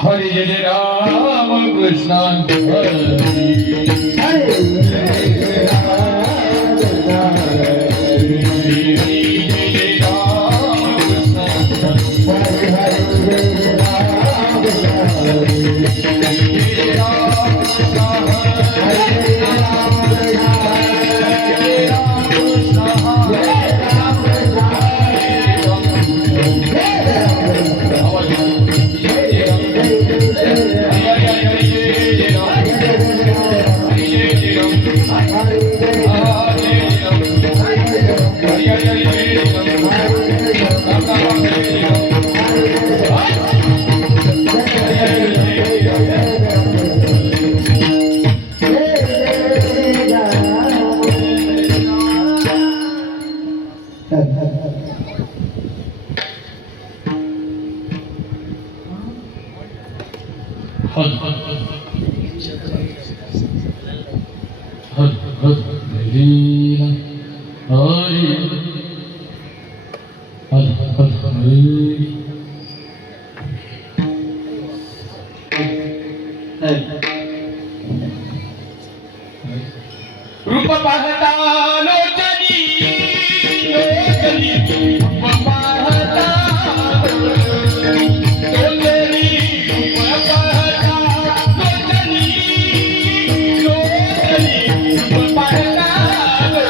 हरे जय राम कृष्ण रूप पाहता लोचनी लोचनी रूप पाहता लोचनी रूप पाहता लोचनी लोचनी रूप पाहता लोचनी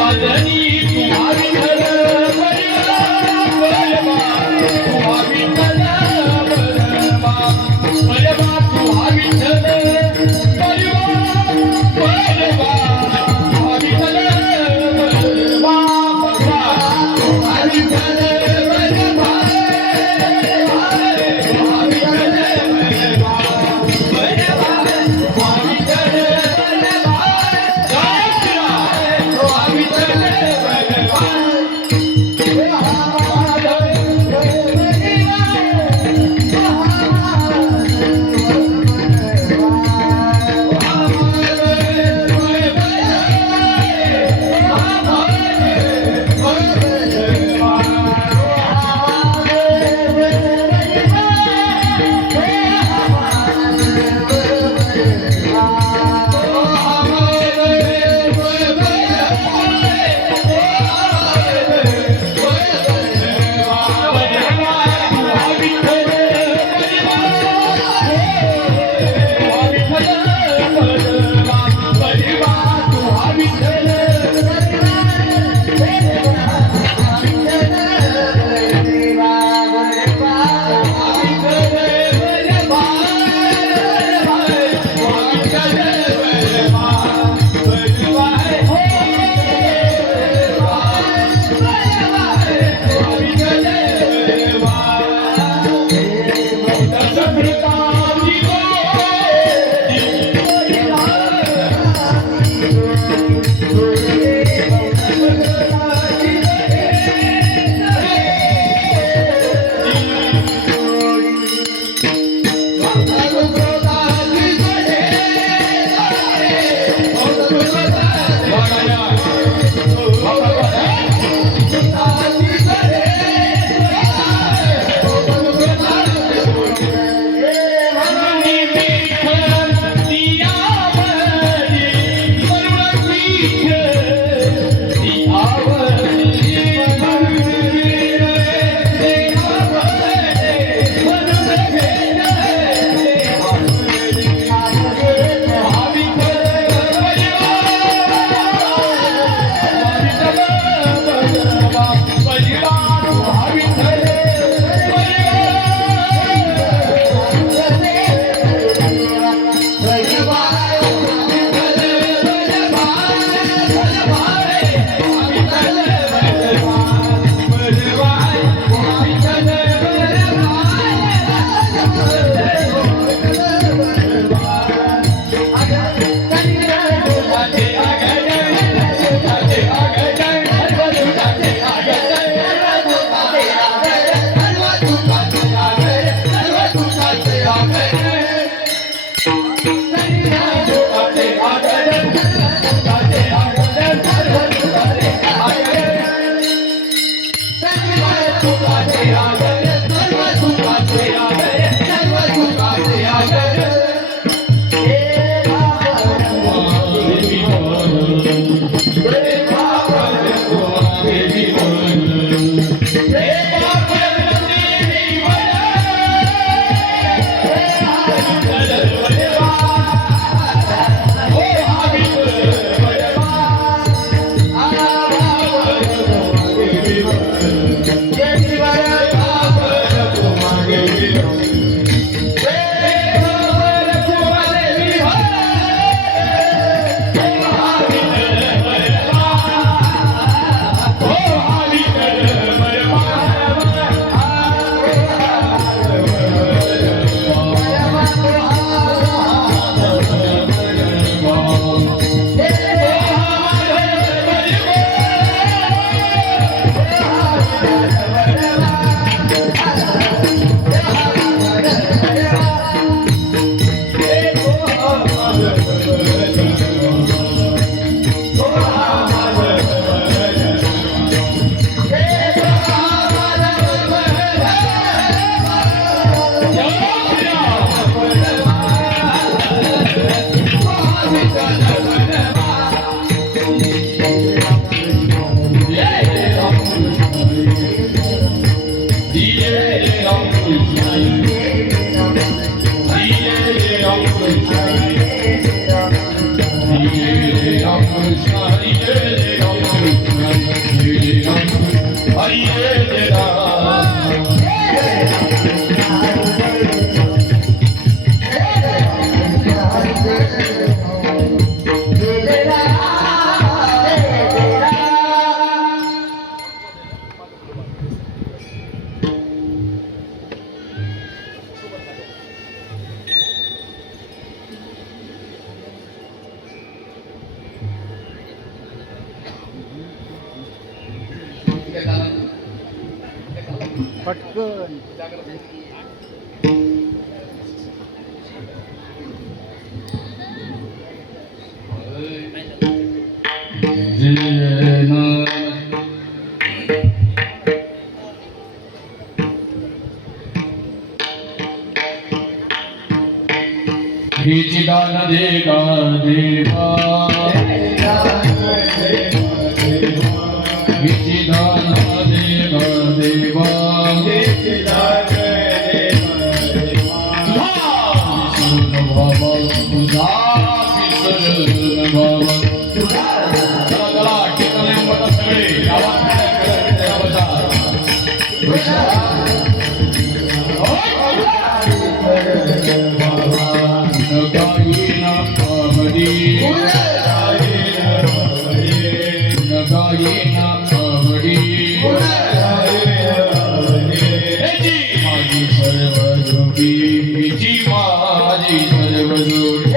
साजनी तुम्हारी घर परिवार Ram Krishna Hare Ram Krishna Hare Ram Krishna Hare Ram Krishna Hare Ram Hare Ram पटकन हिची दान देगा देवा हिची दान देगा देवा विसरून बाबा तुझा विसरून बाबा चला चला कीर्तन बता सगळे गावात Nagaina Pavadi Nagaina Pavadi Ji Maji Sarvadoti Ji Maji Sarvadoti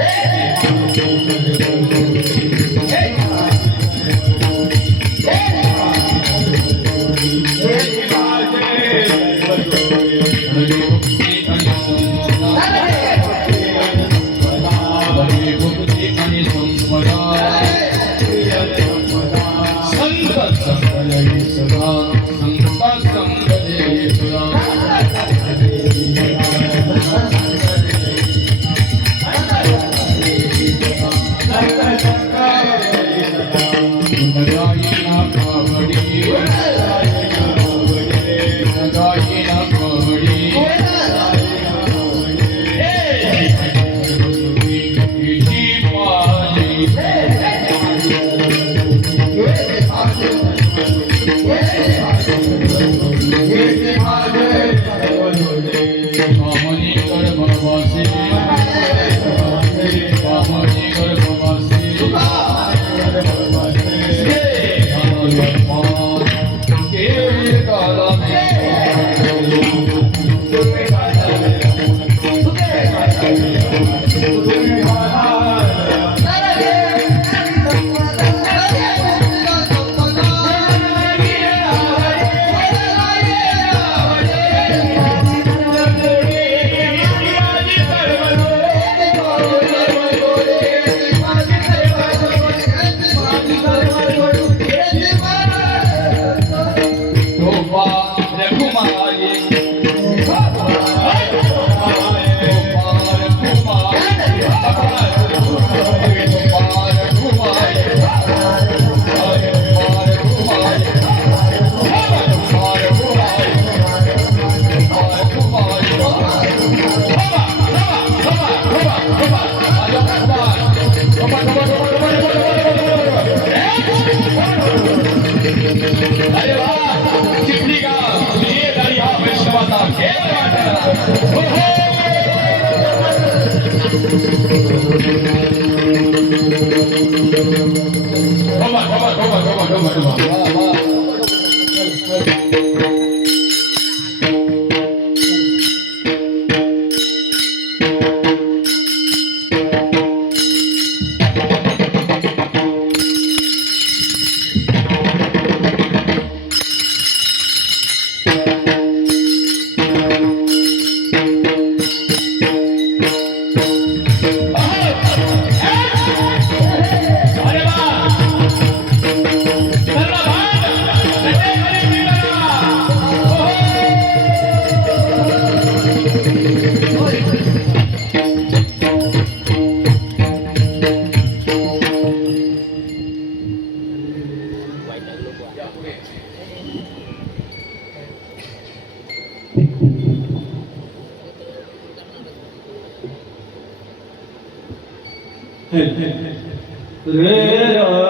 रे राम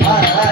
Ah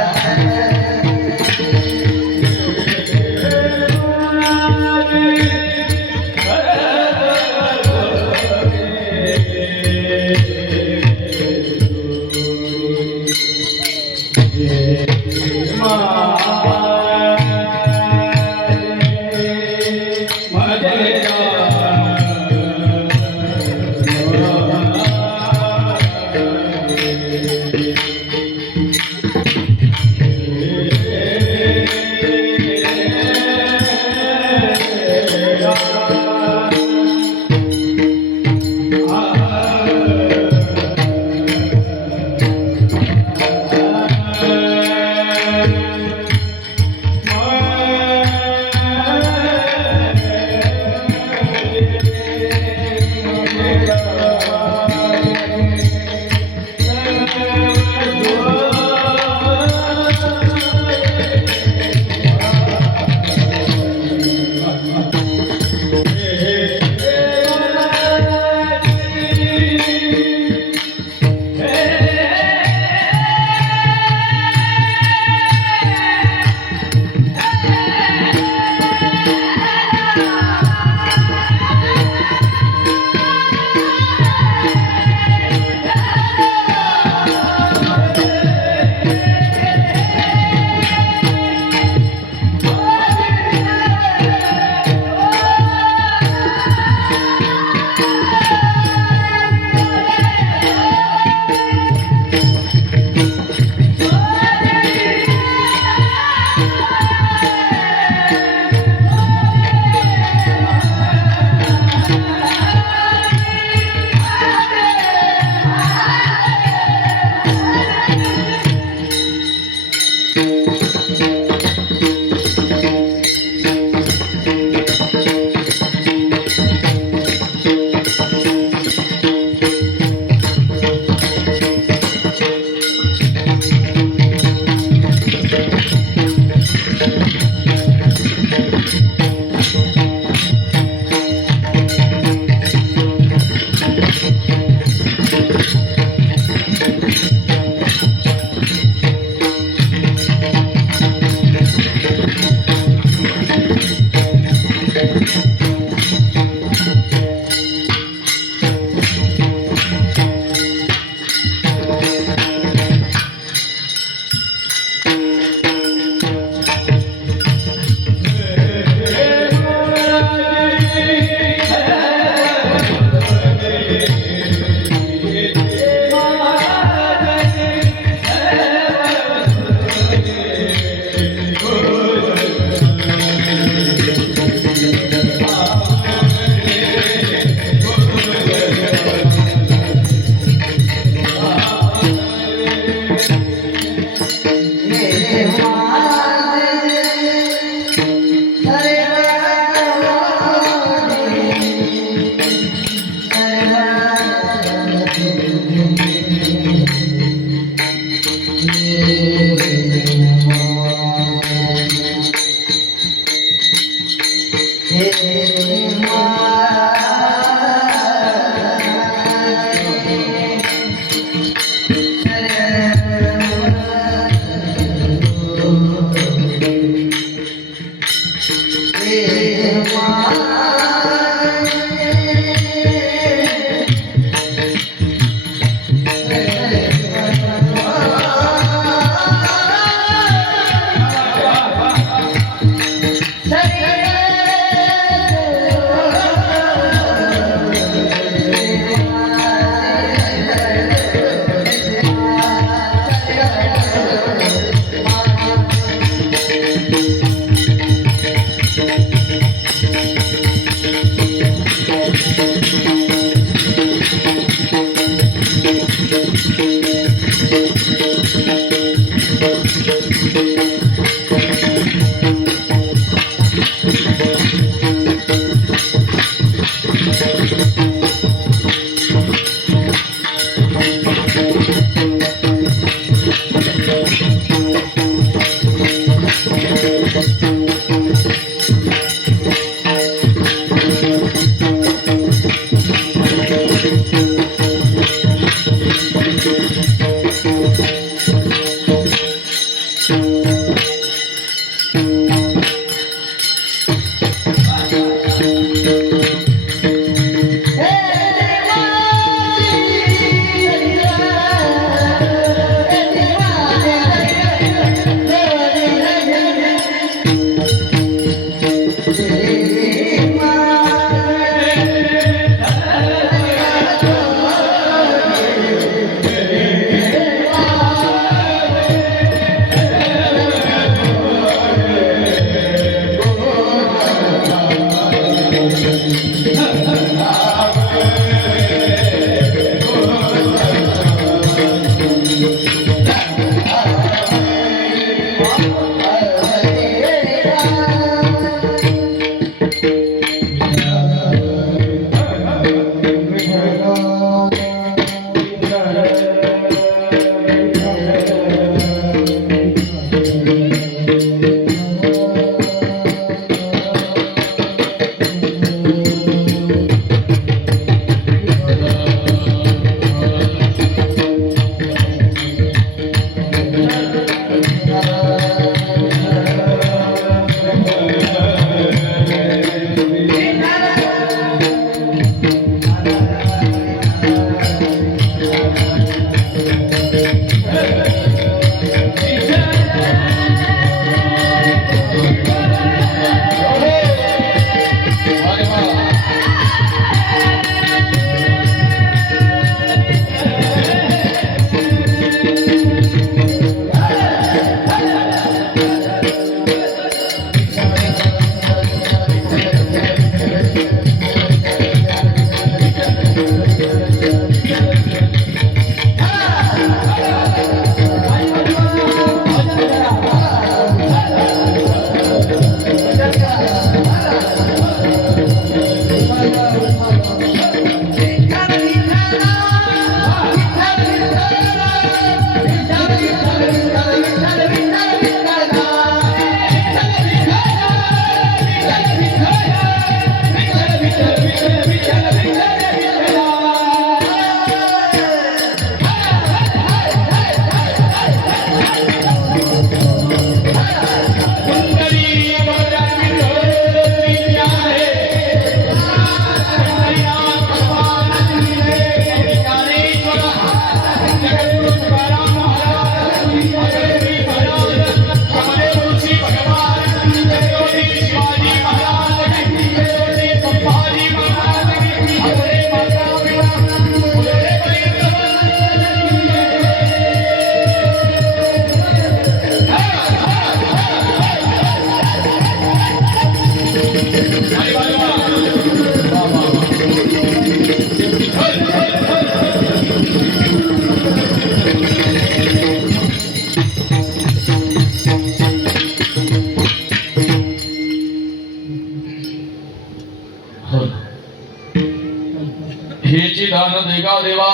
हेची दान देगा देवा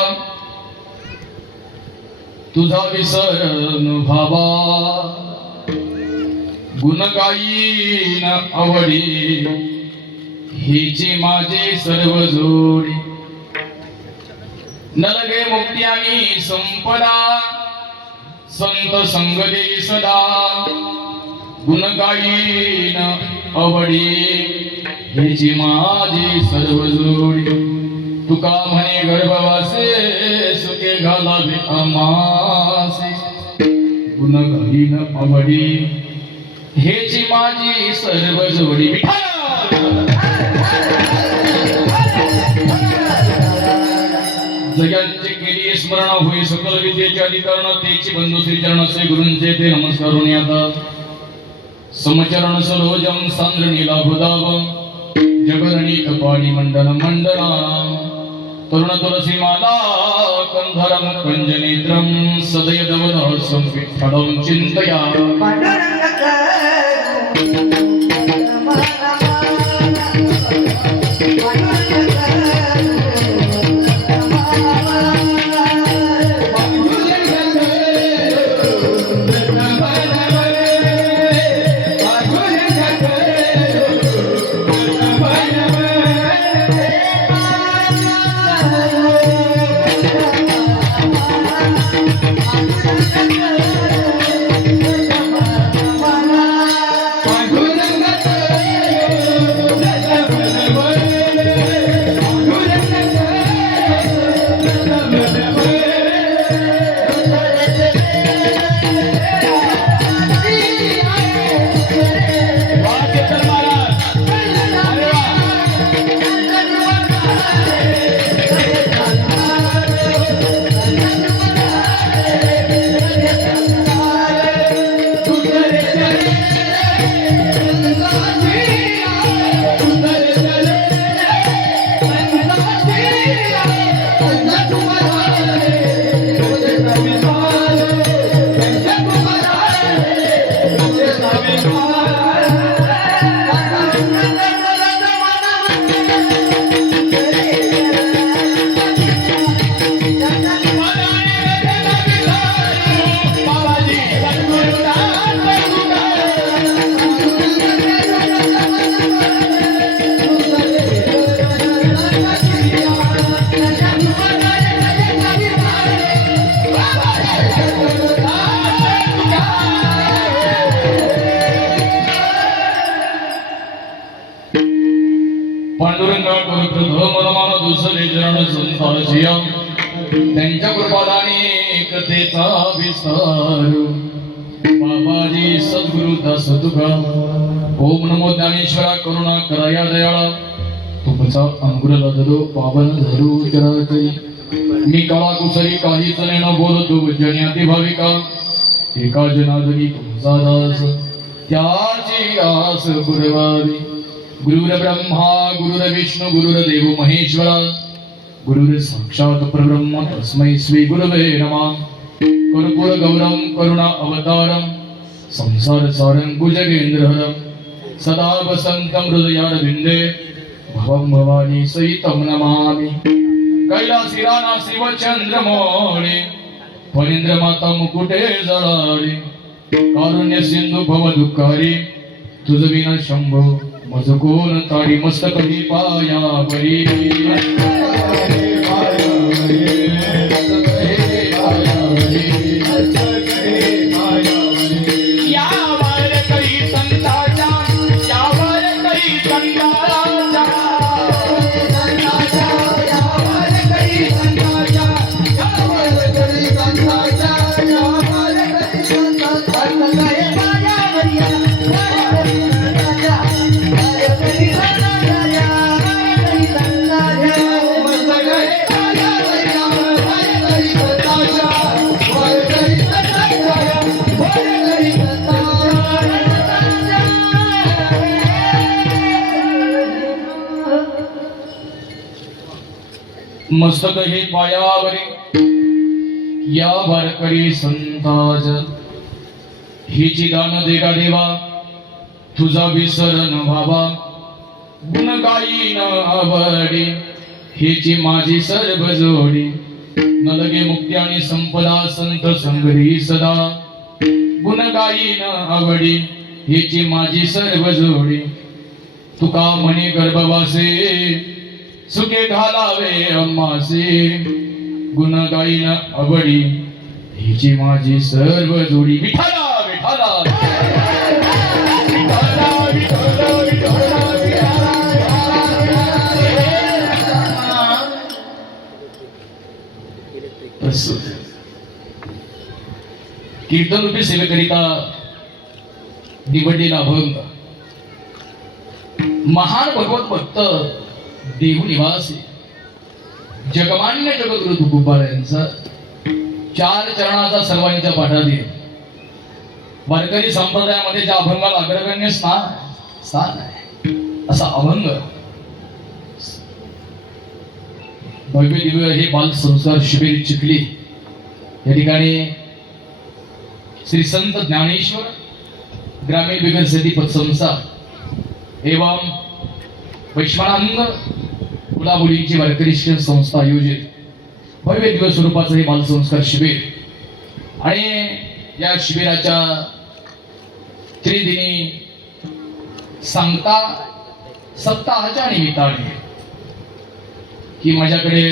तुझा विसरण भावा गुण गायीन आवडी हेची माझे सर्व जोडी नलगे मुक्ती आणि संपदा संत संग देई सदा गुण गायीन आवडी हेची माझी सर्व जोडी तुका म्हणे गर्भवासे सुखे घालावे आमासे गुण गायीन आवडी हेची माझी सर्व जोडी जगांचे केली स्मरण होई सकल विद्येचे अधिकरण तेची बंधू श्री चरण श्री गुरूंचे ते नमस्कारून आता समचरण सरोजम सांद्र नीलाभुदाव जगरणी कपाली मंडन मंडला तरुण तुलसी माला कंधरम कंजनेत्रम सदयदवद संविठ्ठलं चिंतया त्यांच्या कृपादाने एकतेचा विस्तार बाबाजी सद्गुरु दास तुका ओम नमो ज्ञानेश्वरा करुणा कराया दयाळा तुमचा अंकुरला धरो पावन धरू चराचरी मी काळा कुसरी काहीच न बोलतो जन्याती भाविका एका जनार्दनी तुमचा दास त्याची आस गुरुवारी गुरुर ब्रह्मा गुरुर विष्णू गुरुर देव महेश्वरा गुरुर साक्षात परब्रह्म तस्मै श्री गुरवे नमः कर्पूर गौरम करुणा अवतारम संसार सारं भुजगेंद्रहरं सदा वसन्तं हृदयारविन्दे भवं भवानी सहितं नमामि कैलासीराना शिवचंद्रमौळी फणींद्र माता मुकुटे जळाली कारुण्य सिंधू भव दुःखारी तुझ विना शंभो मज कोण तारी मस्तकही पाया बरी मस्तक हे पायावरी या वारकरी संताज हिची दान देगा देवा तुझा विसर न व्हावा गुण गायी न आवडी हिची माझी सर्व जोडी न लगे मुक्ती आणि संपदा संत संगरी सदा गुण गायी न आवडी हिची माझी सर्व जोडी तुका म्हणे गर्भवासे सुखे घालावे अम्मासे गुण गाईन आवडी हिची माझी सर्व जोडी विठाला विठाला कीर्तन रूपी सेवेकरिता निवडलेला अभंग महान भगवत भक्त देहू निवासी जगमान्य जगद्गुरु तुकोबा यांचा 4 चरणाचा सर्वांच्या पाठात आहे. वारकरी संप्रदायामध्ये ज्या अभंगाला अग्रगण्य स्थान आहे असा अभंग भव्य दिव्य हे बाल संस्कार शिबिर चिखली या ठिकाणी श्री संत ज्ञानेश्वर ग्रामीण विकास पतसंस्था एवं वैश्वानंद मुला मुलींची वारकरी शिक्षण संस्था आयोजित भव्य दिव्य स्वरूपाचं हे बालसंस्कार शिबिर आणि या शिबिराच्या त्रिदिनी सांगता सप्ताहाच्या निमित्ताने की माझ्याकडे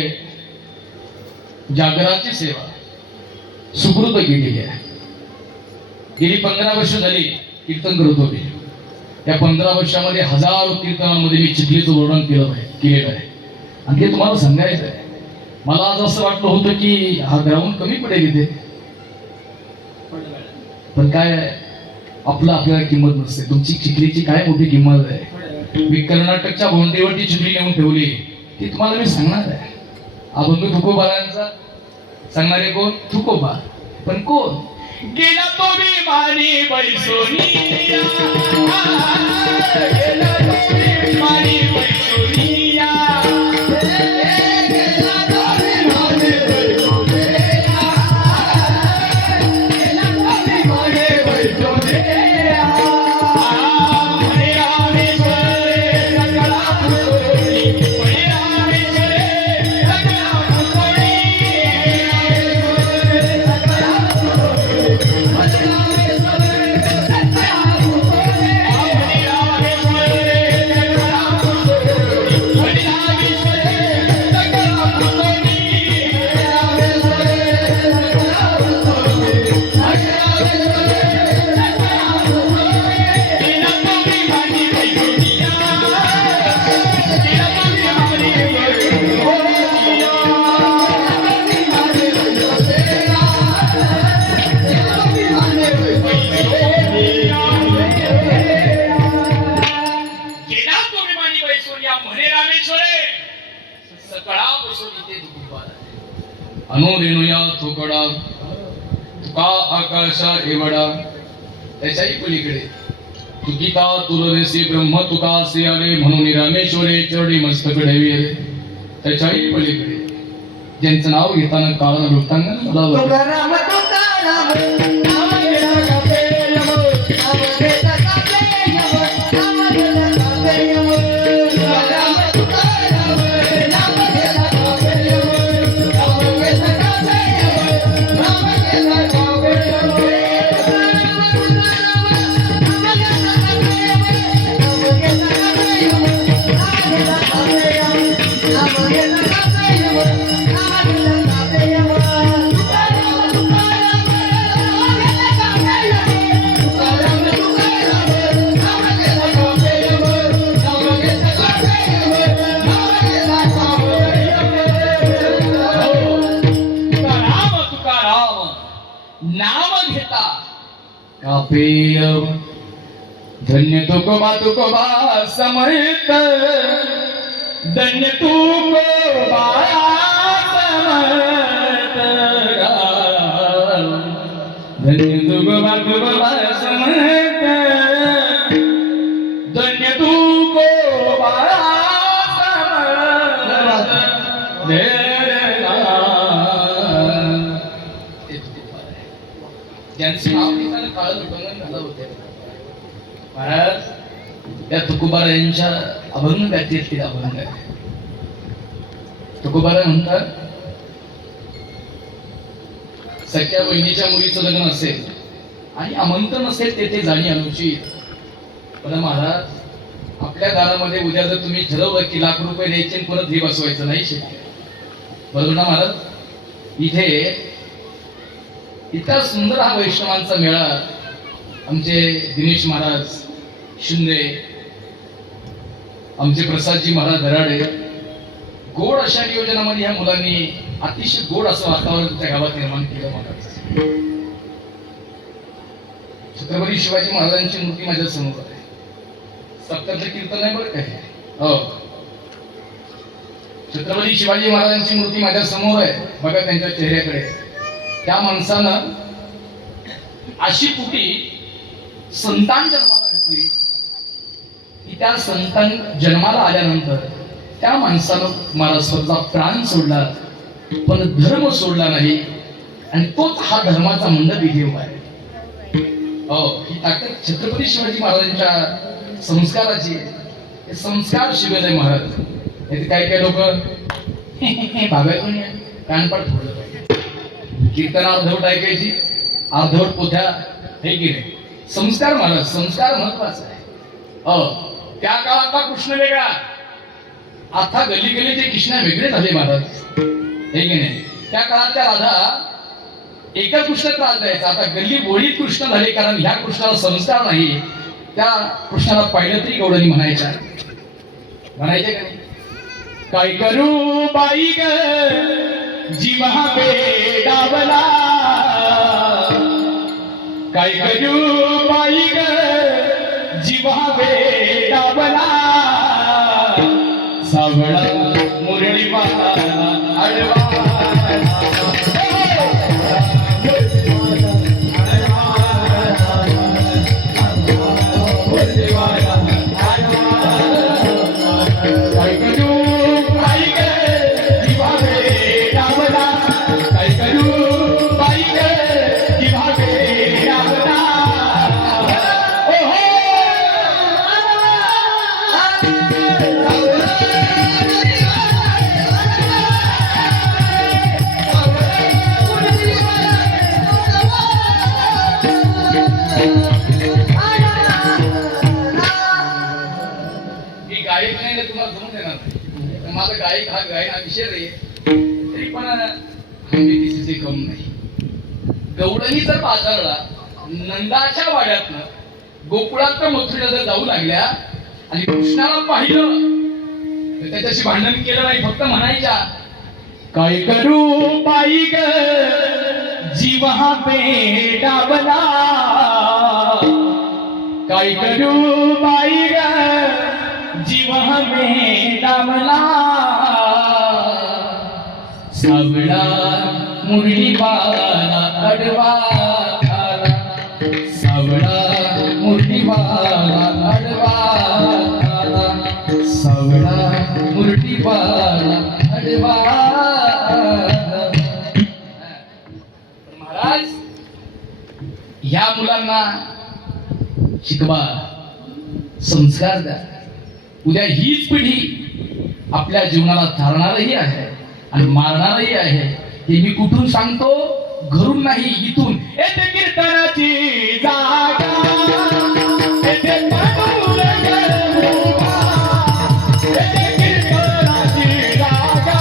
जागराची सेवा सुकृत केलेली आहे. गेली 15 वर्ष झाली कीर्तन करत होते. या 15 वर्षामध्ये हजारो कीर्तनांमध्ये मी चिखलीचं वर्णन केलेलं आहे आणि ते तुम्हाला सांगायचं आहे. मला आज असं वाटलं होतं की हा ग्राउंड कमी पडेल इथे, पण काय आपल्याला किंमत नसते. तुमची चिखलीची काय मोठी किंमत आहे. मी कर्नाटकच्या बाउंड्रीवरती चिखली नेऊन ठेवली ती तुम्हाला मी सांगणार आहे. अभंग तुकोबारांचा सांगणारे कोण? तुकोबा. पण कोण? गेला तो विमानी बैसोनिया, गेला तो विमानी बैसोनिया, गेला तो विमानी बैसोनिया, गेला तो विमानी बैसोनिया. म्हणे रामेश्वरे सकळा पुरोणी, म्हणे रामेश्वरे सकळा पुरोणी, अनुरेणुया थोकडा तुका आकाशा एवढा. त्याच्याही पलीकडे तुकिता तुलनेसी ब्रह्म तुका असे आले म्हणून रामेश्वरे चरणी मस्तक ठेवी आले. त्याच्याही पलीकडे ज्यांचं नाव घेताना काळा लोटांगण नाम घेता कापेयम. धन्य तुकोबा समर्थ, धन्य तुकोबा समर्थ, धन्य तुकोबा समर्थ, धन्य तुकोबा समर्थ. ज्यांचं नाव घेताना काळ लोटांगण झालं होते महाराज. या तुकोबारायांच्या अभंग व्याख्येतील अभंग आहे. तुकोबारा म्हणतात सख्या बहिणीच्या मुलीचं लग्न असेल आणि आमंत्रण असेल तेथे जाणी अनुचित. पण महाराज आपल्या दारामध्ये उद्या जर तुम्ही ठरवलं की ₹1,00,000 द्यायचे आणि परत हे बसवायचं नाही शक्य. बरोबर ना महाराज. इथे इतका सुंदर हा वैष्णवांचा मेळा आमचे दिनेश महाराज शिंदे, आमचे प्रसादजी महाराज दराडे, गोड अशा नियोजनामध्ये ह्या मुलांनी अतिशय गोड असं वातावरण त्या गावात निर्माण केलं. महाराज छत्रपती शिवाजी महाराजांची मूर्ती माझ्या समोर आहे. सप्तक कीर्तन आहे बरं काय. हो, छत्रपती शिवाजी महाराजांची मूर्ती माझ्या समोर आहे. बघा त्यांच्या चेहऱ्याकडे. त्या माणसानं अशी कुठी संतान जन्माला घातली की त्या संतान जन्माला आल्यानंतर त्या माणसानं मला स्वतःचा प्राण सोडला पण धर्म सोडला नाही आणि तोच हा धर्माचा मंडप इथे उभा आहे. हो, ही ताकद छत्रपती शिवाजी महाराजांच्या संस्काराची आहे. हे संस्कार शिकवले महाराज. हे काही काही लोक भागातून कानपाट फोडलं पाहिजे, कीर्तन अर्धवट ऐकायची, अर्धवट पोथ्या, हे की नाही. संस्कार महाराज, संस्कार महत्वाचा आहे. त्या काळातला कृष्ण वेगळा, आता गली गलीचे कृष्ण वेगळे झाले महाराज, हे की नाही. त्या काळातल्या राधा एका कृष्ण त्रास द्यायचा, आता गल्ली बोळीत कृष्ण झाले, कारण ह्या कृष्णाला संस्कार नाही. त्या कृष्णाला पाहिलं तरी गवळणी म्हणायच्या, म्हणायचे का नाही. काय करू बाई ग जीवा बेडावला, काय करू बाई ग जीवा बेडावला, सावळा मुरळी वाला आडवा, माझा गायक हा गायन हा विषय रे, तरी पण आम्ही तिचे कम नाही. गवळणी जर बाजारला नंदाच्या वाड्यातनं गोकुळात मथुरेला जर जाऊ लागल्या आणि कृष्णाला पाहिलं तर त्याच्याशी भांडण केलं नाही, फक्त म्हणायच्या काय करू बाई ग जीवा बेडावला, काय करू बाई ग जीवा बेडावला, सावळा मुरली वाला आडवा, सावळा मुरली वाला आडवा, सावळा मुरली वाला आडवा. महाराज या मुलांना शिकवा, संस्कार द्या. उद्या हीच पिढी आपल्या जीवनाला धारणारही आहे आणि मारणारही आहे. हे मी कुठून सांगतो, घरून नाही, इथून. येथे कीर्तनाची जागा, येथे कीर्तनाची जागा,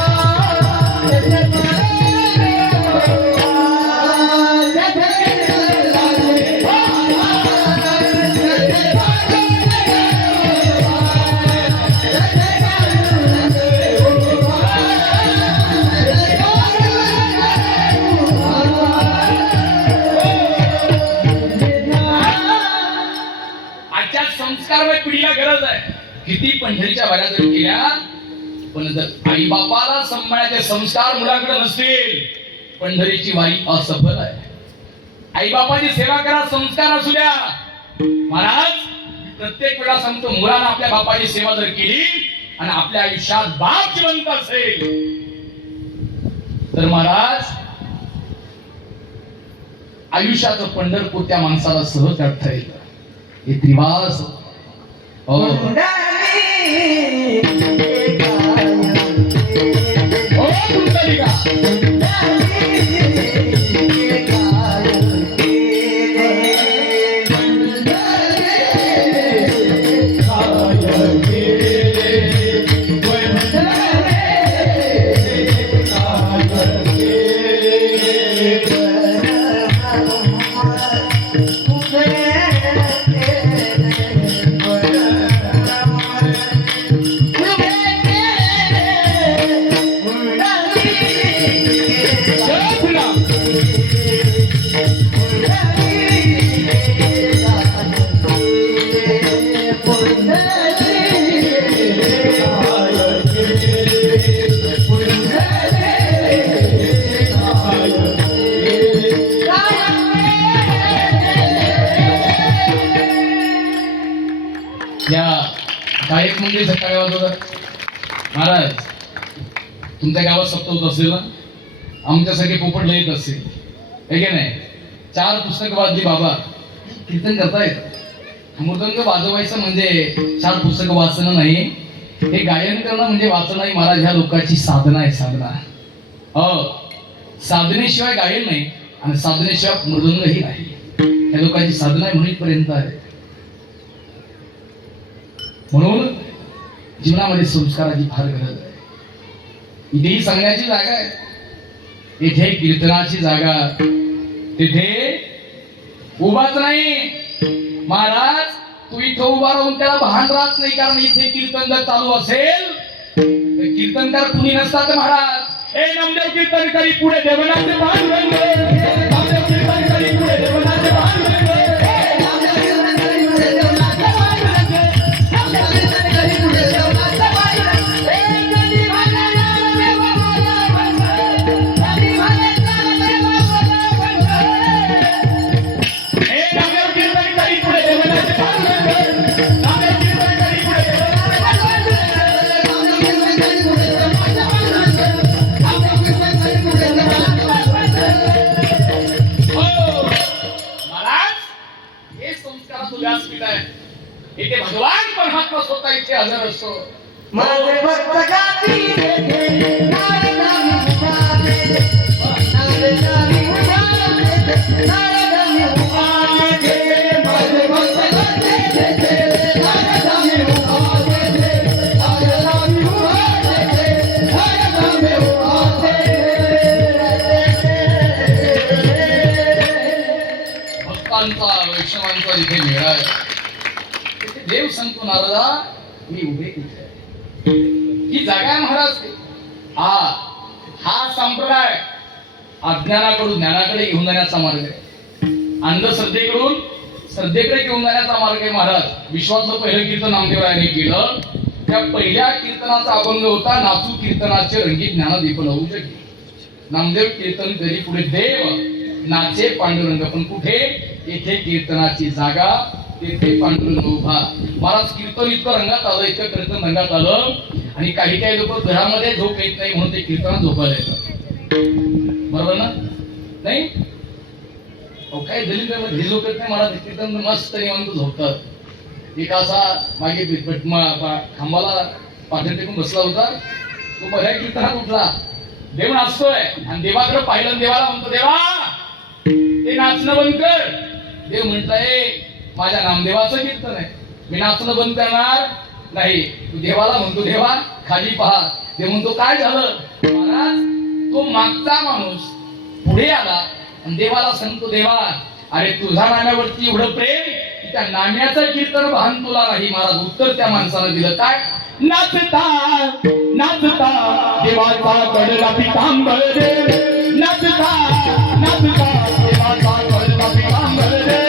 पिढीला गरज आहे. किती पंढरीच्या वाऱ्या जर केल्या, पण जर आई बापाला सांभाळायचे संस्कार मुलाकडे नसतील, पंढरीची वारी असफल आहे. आई बापाची सेवा करा, संस्कार असू द्या. महाराज प्रत्येक वेळा सांगतो, मुलांना आपल्या बापाची सेवा जर केली आणि आपल्या आयुष्यात बाप जिवंत असेल तर महाराज आयुष्याचं पंढरपूर त्या माणसाला सहज गाठता येईल. हे त्रिवास तुमच्या गावात सप्त होत असेल ना, आमच्यासाठी पोपट लयत असेल, हे की नाही? 4 पुस्तकं वाजली बाबा, कीर्तन करतायत. मृदंग वाजवायचं म्हणजे 4 पुस्तकं वाचणं नाही, हे गायन करणं म्हणजे वाचणं नाही महाराज. ह्या लोकांची साधना आहे, साधना. साधनेशिवाय गायन नाही आणि साधनेशिवाय मृदंगही नाही. ह्या लोकांची साधना आहे म्हणूनपर्यंत आहे. म्हणून जीवनामध्ये संस्काराची फार गरज आहे. इथेही सांगण्याची जागा आहे, इथे कीर्तनाची जागा, तिथे उभाच नाही महाराज. तू इथं उभा राहून त्याला भान राहत नाही, कारण इथे कीर्तन जर चालू असेल तर कीर्तनकार कुणी नसतात महाराज. ए नामदेव कीर्तनकारी पुढे देवनाचे पांडुरंग, नामदेव कीर्तनकारी पुढे देवनाचे पांडुरंग. इथे भगवान परमात्मा स्वतः इथे हजर असतो. माझे भक्त गाती देते, नारदानी उभा देते, नारदानी उभा देते, नारदानी उभा देते. माझे भक्त गाती देते, नारदानी उभा देते, नारदानी उभा देते, नारदानी उभा देते. भक्तांचा वैष्णवांचा इथे मेळा आहे. देव सांगतो नारदा मी उभे इथे. ही जागा आहे महाराज. हा संप्रदाय अज्ञानाकडून ज्ञानाकडे घेऊन जाण्याचा मार्ग आहे, अंधश्रद्धेकडून श्रद्धेकडे घेऊन जाण्याचा मार्ग आहे महाराज. विश्वातलं पहिलं कीर्तन नामदेवरायांनी केलं. त्या पहिल्या कीर्तनाचा अभंग होता, नाचू कीर्तनाचे रंगीत ज्ञानदीप लावू शके. नामदेव कीर्तन करी पुढे देव, नाचे पांडुरंग. पण कुठे? येथे कीर्तनाची जागा, तेथे पांडुरंग उभा. महाराज कीर्तन इतकं रंगात आलं, इतकं कीर्तन रंगात आलं, आणि काही काही लोक घरामध्ये झोप येत नाही म्हणून ते कीर्तनात झोपायला येतात. बरोबर ना? नाही काय दलित हे लोक येत नाही महाराज, कीर्तन मस्त निवांत झोपतात. एक असा मागे खांबाला पाठण टेकून बसला होता, तो बघाय कीर्तनात उठला. देव नाचतोय आणि देवाकडे पाहिलं, देवाला म्हणतो देवा ते नाचणं बंद कर. देव म्हटलंय माझ्या नामदेवाचं कीर्तन आहे, मी नाचणं बंद करणार नाही. तू देवाला म्हणतो देवा खाली पहा. देव म्हणतो काय झालं महाराज? तो मागचा माणूस पुढे आला आणि देवाला सांगतो देवा अरे तुझ्या नाम्यावरती एवढं प्रेम की त्या नाम्याचं कीर्तन भान तुला नाही. महाराज उत्तर त्या माणसाला दिलं काय? नाचता नाचता देवाचा कडला पितांबर देव, नाचता नाचता देवाचा कडला पितांबर देव.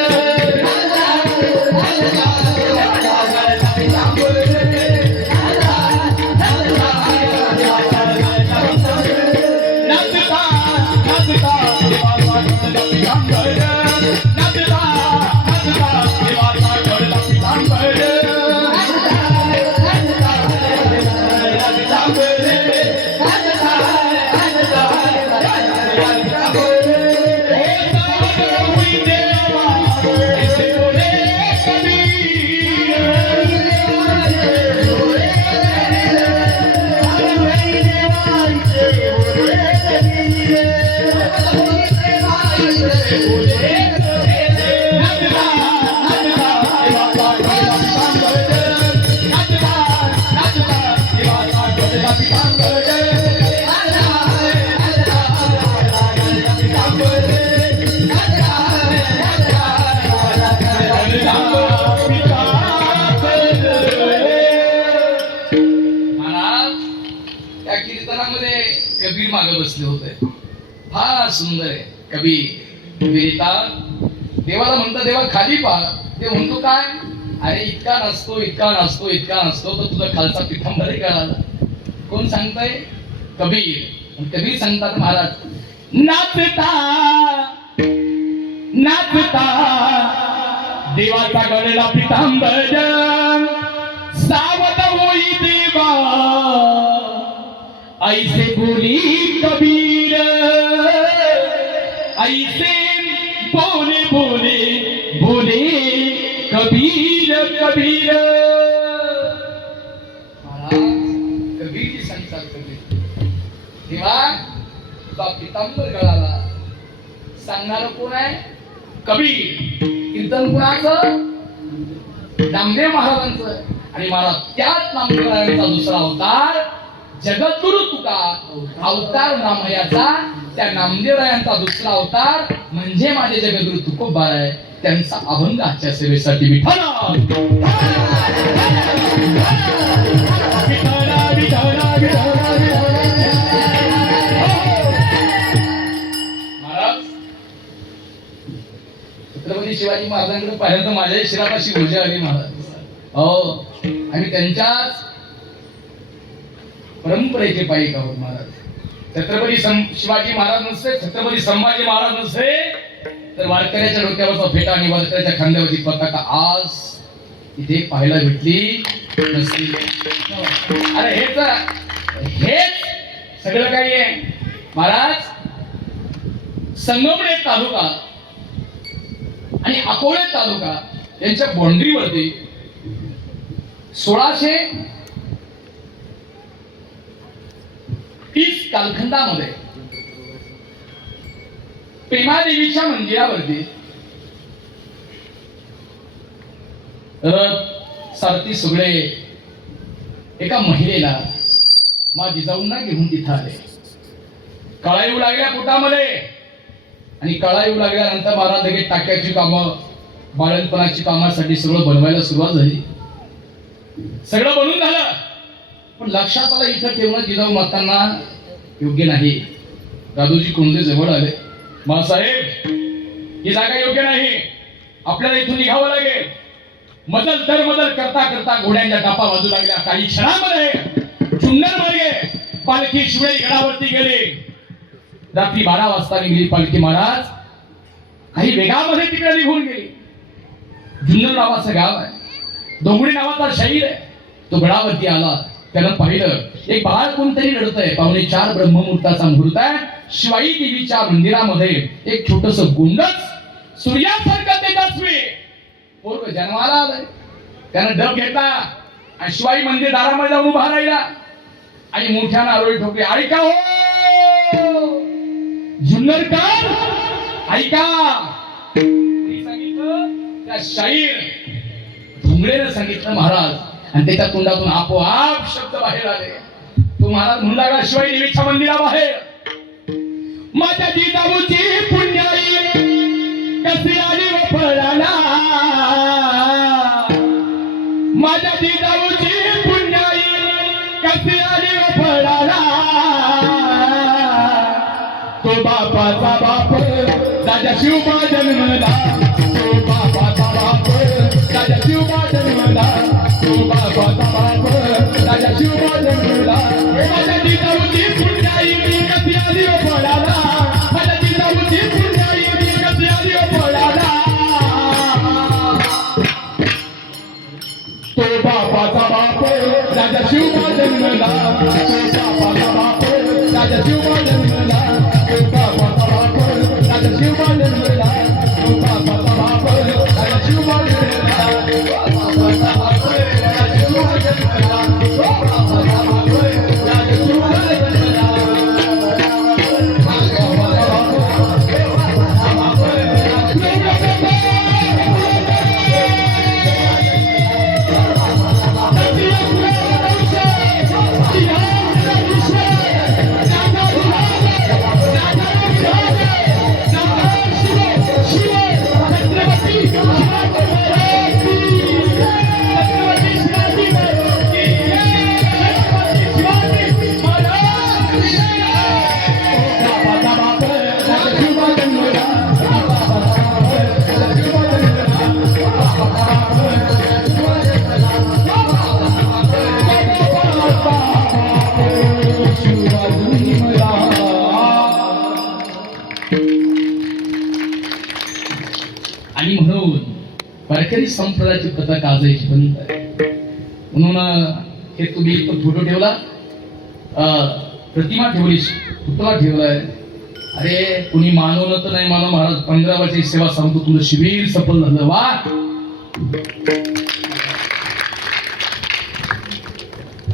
कबीर मागे बसले होते. फार सुंदर आहे कबीर. कबीरिता देवाला म्हणता देवा खाली पहा. ते म्हणतो काय? अरे इतका नसतो इतका नसतो इतका नसतो तर तुझा खालचा पितांबर कळाला. कोण सांगताय? कबीर. कबीर सांगतात महाराज नाचता नाचता देवाचा गळेला पितांबर, सावध होई देवा ऐसे बोली कबीर, ऐसे बोले बोले बोले कबीर कबीर. महाराज कबीरजी सांगतात कबीर तेव्हा तुझा पितांबर गळाला सांगणार कोण आहे? कबीर. कीर्तन कोणाचं? नामदेव महाराजांचं. आणि महाराज त्याच नामदेव महाराजांचा दुसरा अवतार जगद्गुरु तुका अवतार नामयाचा, त्या नामदेवरायांचा दुसरा अवतार म्हणजे माझे जगद्गुरु तुकोबा आहे. त्यांचा अभंग आजच्या सेवेसाठी विठ्ठल महाराज. छत्रपती शिवाजी महाराजांकडे पाहिलं तर माझ्या शिरापाशी ऊर्जा आली महाराज. हो, आणि त्यांच्याच परंपरेचे पायिक आहोत महाराज. छत्रपती शिवाजी महाराज नसते, छत्रपती संभाजी महाराज नसते तर वारकऱ्याच्या डोक्यावरचा फेटा आणि वारकऱ्याच्या खांद्यावरची पताका आज इथे पाहायला भेटली नसती. अरे हेच सगळं काही आहे महाराज. संगमनेर तालुका आणि अकोले तालुका यांच्या बाउंड्रीवरती 1630 कालखंडामध्ये प्रेमादेवीच्या मंदिरावरती रथ सारथी सगळे एका महिलेला मा जिजाऊंना घेऊन तिथं आले. कळा येऊ लागल्या पोटामध्ये आणि कळा येऊ लागल्यानंतर महाराज लगेच टाक्याची कामं बाळणपणाची कामासाठी सगळं बनवायला सुरुवात झाली. सगळं बनून झालं पण लक्षात आलं इथं ठेवणं जिजाऊ मातांना योग्य नाही. दादोजी कोंडे जवळ आले. मासाहेब ही जागा योग्य नाही, आपल्याला इथून निघावं लागेल. मदल दरमदल करता करता घोड्यांच्या टापा वाजू लागल्या. काही क्षणामध्ये जुन्नर मार्गे पालखी शिवळी गडावरती गेली. रात्री 12 वाजता निघाली पालखी महाराज. काही वेगामध्ये तिकडे निघून गेली. जुन्नर नावाचं गाव आहे, डोंगरी नावाचा शाहीर आहे. तो गडावरती आला. त्यानं पाहिलं एक बाळ कोणतरी रडत आहे. 4:15 ब्रह्ममुहूर्ताचा मुहूर्त आहे. शिवाई देवीच्या मंदिरामध्ये एक छोटस गोंडस सूर्यासारखं तेजस्वी पोरग जन्माला आलंय. त्यानं डब घेतला आणि शिवाई मंदिर दारामध्ये जाऊन उभा राहिला आणि मोठ्यानं आरोळी ठोकली. ऐका हो जुन्नरकर, ऐका. सांगितलं त्या शाहीर धुंगळेनं सांगितलं महाराज आणि त्याच्या तोंडातून आपोआप शब्द बाहेर आले. तो महाराज म्हणू लागला शिवाई देवीच्या मंदिराबाहेर, माझ्या जिजाऊची पुण्याई कशी आली व फळाला. माझ्या जिजाऊची पुण्याई कशी आली व फळाला. तो बापाचा बाप राजा शिवबा जन्मला. तो बापाचा बाप राजा शिवबा जन्मला. तो बापाचा बाप राजा शिवबा जन्मला. माझ्या जिजाऊची पुण्याई कशी आली व फळाला. माझ्या जिजाऊची पुण्याई कशी आली व फळाला. तो बापाचा बाप राजा शिवबा जन्मला. तो बापाचा बाप राजा शिवबा जन्मला. तो बापाचा बाप राजा शिवबा जन्मला. तो बापाचा बाप राजा शिवबा जन्मला. बापाचा बाप राजा शिवबा जन्मला. बापाचा बाप राजा शिवबा जन्मला. आणि म्हणून वारकरी संप्रदायाची पताका आजही जिवंत आहे. म्हणून हे तुम्ही फोटो ठेवला प्रतिमा ठेवलीस, पुतळा ठेवलाय. अरे कुणी मानवलं तर नाही मानव महाराज, 15 वर्षाची सेवा सांगतो, तुझं शिबिर सफल झालं. वा,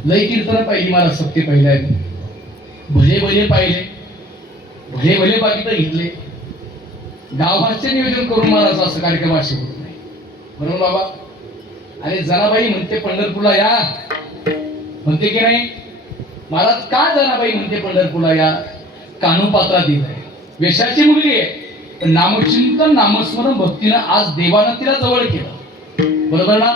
लय कीर्तन पाहिली मला, सत्य पाहिलाय, भले भले पाहिले, भले भले बाकी घेतले. गावाचे नियोजन करून मला असं कार्यक्रम असे होत नाही. बरोबर बाबा? अरे जनाबाई म्हणते पंढरपूरला या, म्हणते की नाही महाराज? का जनाबाई म्हणते पंढरपूरला या? कानोपात्रा देत आहे, वेशाची मुलगी आहे, पण नामचिंतन नामस्मरण भक्तीनं आज देवानं तिला जवळ केलं. बरोबर ना?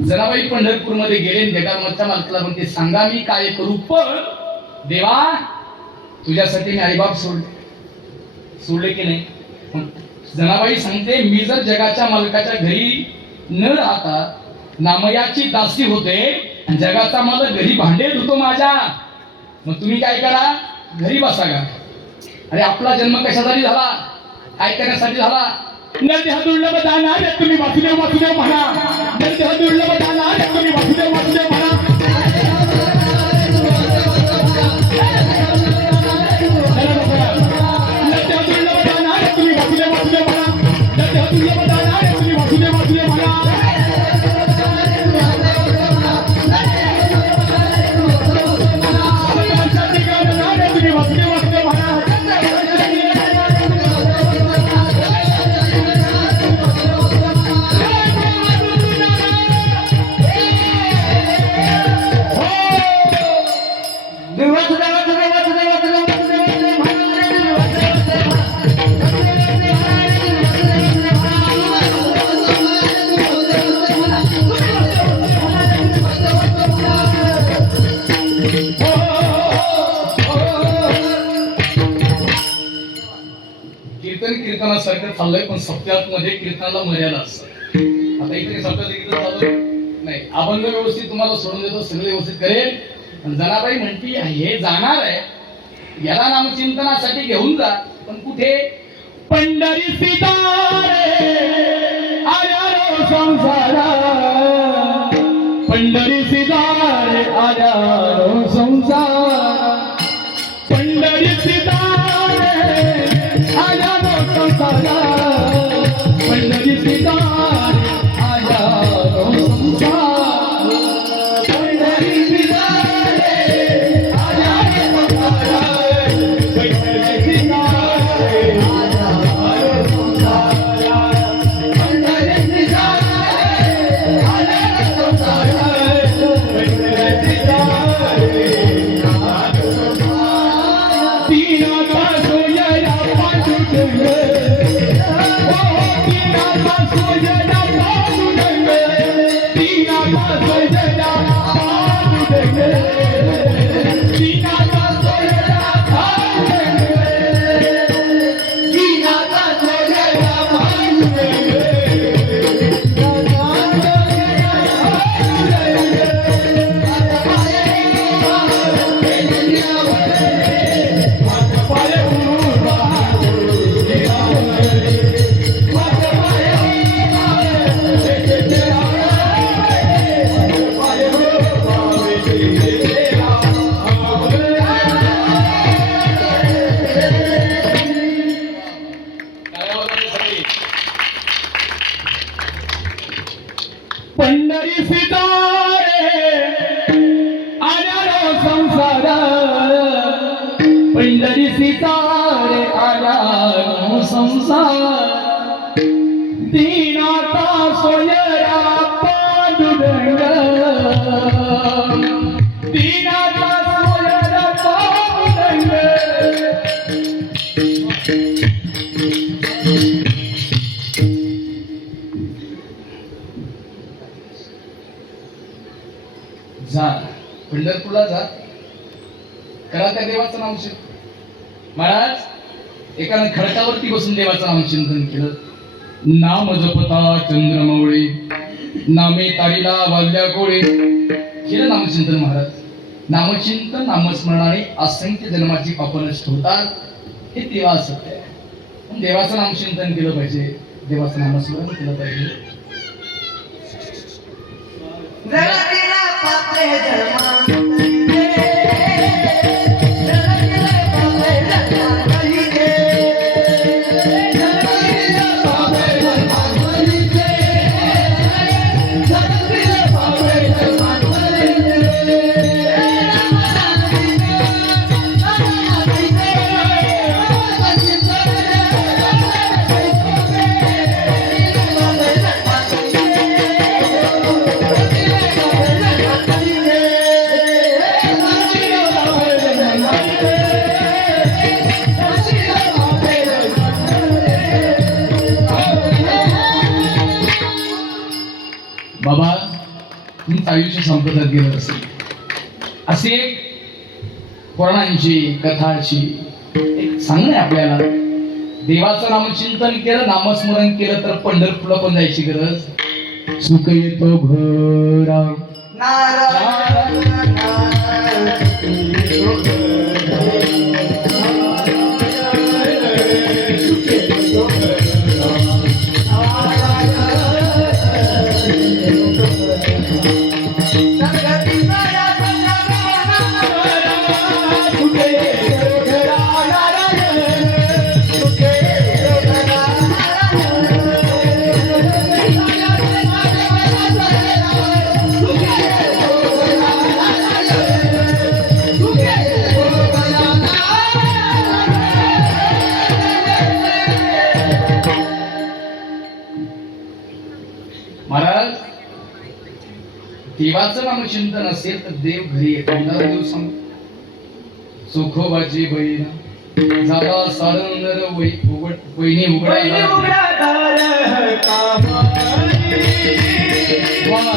जनाबाई पंढरपूर मध्ये गेले, देगारमच्या मालकाला म्हणते सांगा मी काय करू, पण देवा तुझ्यासाठी मी आईबाप सोडले की नाही? जनाबाई सांगते मी जर जगाच्या मालकाच्या घरी न राहता नामयाची दासी होते आणि जगाचा मालक घरी भांडे धुतो माझ्या, मग तुम्ही काय करा, घरी बसा का? अरे आपला जन्म कशासाठी झाला, काय करण्यासाठी झाला? नरदेह दुर्लभ दान आहे, तुम्ही वासुदेव वासुदेव म्हणा. नरदेह दुर्लभ दान आहे, तुम्ही वासुदेव वासुदेव म्हणा. नरदेह दुर्लभ दान आहे, तुम्ही वासुदेव वासुदेव म्हणा. नरदेह दुर्लभ दान आहे, तुम्ही वासुदेव वासुदेव म्हणा. कीर्तनासारखं चाललंय, पण सप्त्यात मध्ये कीर्तनाला मर्यादा असते. आता इथे सप्त्यात कीर्तन चालू नाही, अभंग व्यवस्थित तुम्हाला सोडून देतो, सगळं व्यवस्थित करेल. पण जनाबाई म्हणती हे जाणार आहे, याला नामचिंतनासाठी घेऊन जा, पण कुठे? पंढरी सितारे आल्या रो संसारा, पंढरी सितारे आल्या रो संसारा, पंढरी सितारे आल्या रो संसारा, पंढरी सितारे आल्या रो संसारा, पंढरी सितारे आल्या रो संसारा, पंढरी सितारे आल्या रो संसारा, पंढरी सितारे आल्या रो संसारा, पंढरी सितारे तीना तासो या पांडु डंगे, ओ तीना तासो या पांडु डंगे, तीना तासो या पांडु डंगे, तीना तासो या पांडु डंगे, तीना तासो या पांडु डंगे, पंढरी सितारे आल्या रो संसारा, पंढरी सितारे आल्या रो संसारा, दीनाता सोयरा पांडुरंग, दीनाता सोयरा पांडुरंग. जा पंढरपूरला जा, करा त्या देवाचं नामचिंतन. महाराज एकानं खडकावरती बसून देवाचं नामचिंतन केलं. नाम जपता चंद्रमौळी, नामे तारीला वाजल्या गोळे, केलं नामचिंतन. महाराज नामचिंतन नामस्मरणाने असंख्य जन्माची पापं नष्ट होतात, हे देवा सत्य आहे. पण देवाचं नामचिंतन केलं पाहिजे, देवाचं नामस्मरण केलं पाहिजे. जगातील पापे धर्म आयुष्य संपतात गेलं असेल. अशी एक पुराणांची कथाची एक सांगणे आपल्याला. देवाचं नामचिंतन केलं, नामस्मरण केलं तर पंढरपूरला पण जायची गरज. सुख येतो घरा नारायण महाराज, देवाचं नामचिंतन असेल तर देव घरी येतो. देव सांग, सुखोबाची बहीण झाला सारंगर वहिनी उघडायला वा.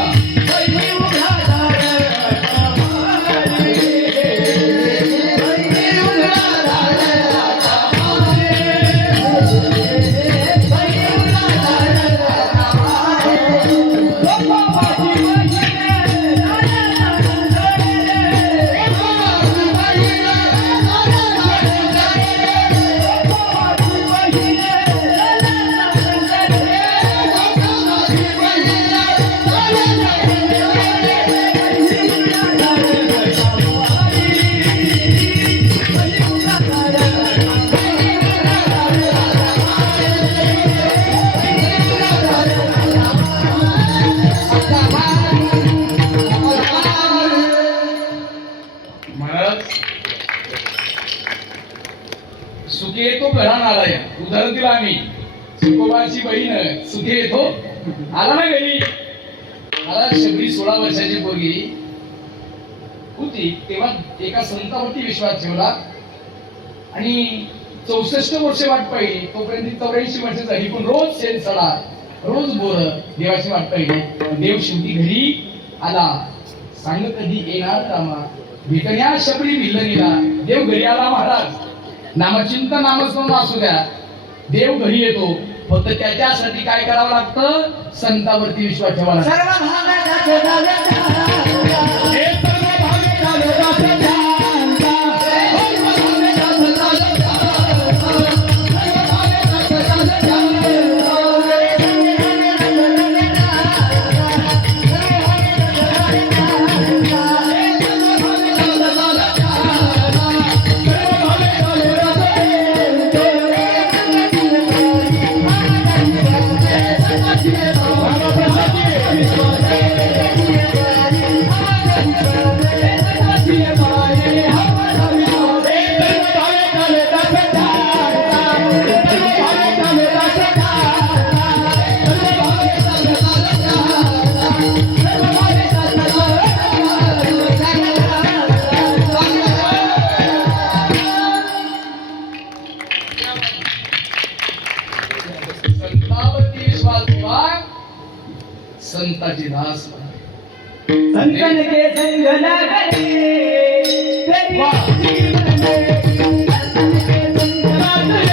सुखे येतो घरान आलाय. उदाहरण दिलं आम्ही. सुखोबाची बहीण सुखे येतो आला ना घरी. मला शबरी 16 वर्षाची पोरगी होती तेव्हा एका संतावरती विश्वास ठेवला आणि 64 वर्ष वाट पाहिली. तोपर्यंत 84 वर्ष झाली पण रोज शेण सडा, रोज बोर, देवाची वाट पाहिली. देव शेवटी घरी आला. सांग कधी येणार रामा, भेटण्या शबरी भिल्लरीला. देव घरी आला. महाराज, नामचिंतन नामस्मरण असू द्या, देव घरी येतो. फक्त त्याच्यासाठी काय करावं लागतं? संतावरती विश्वास ठेवावा लागतो. सर्व भागात संतावरती विश्वास ठेवा, संताची दास बना. संतन के संग लागले तेरी वाह. जीवन में. संतन के संग लागले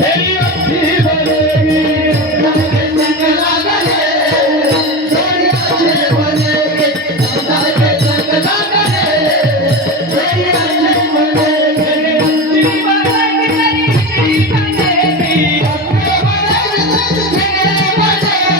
तेरी अच्छी बनेगी. संतन के संग लागले तेरी अच्छी बनेगी. संतन के संग लागले तेरी अच्छी बनेगी. तेरी बनेगी, तेरी बनेगी. अपने बनेगी, तेरी बनेगी.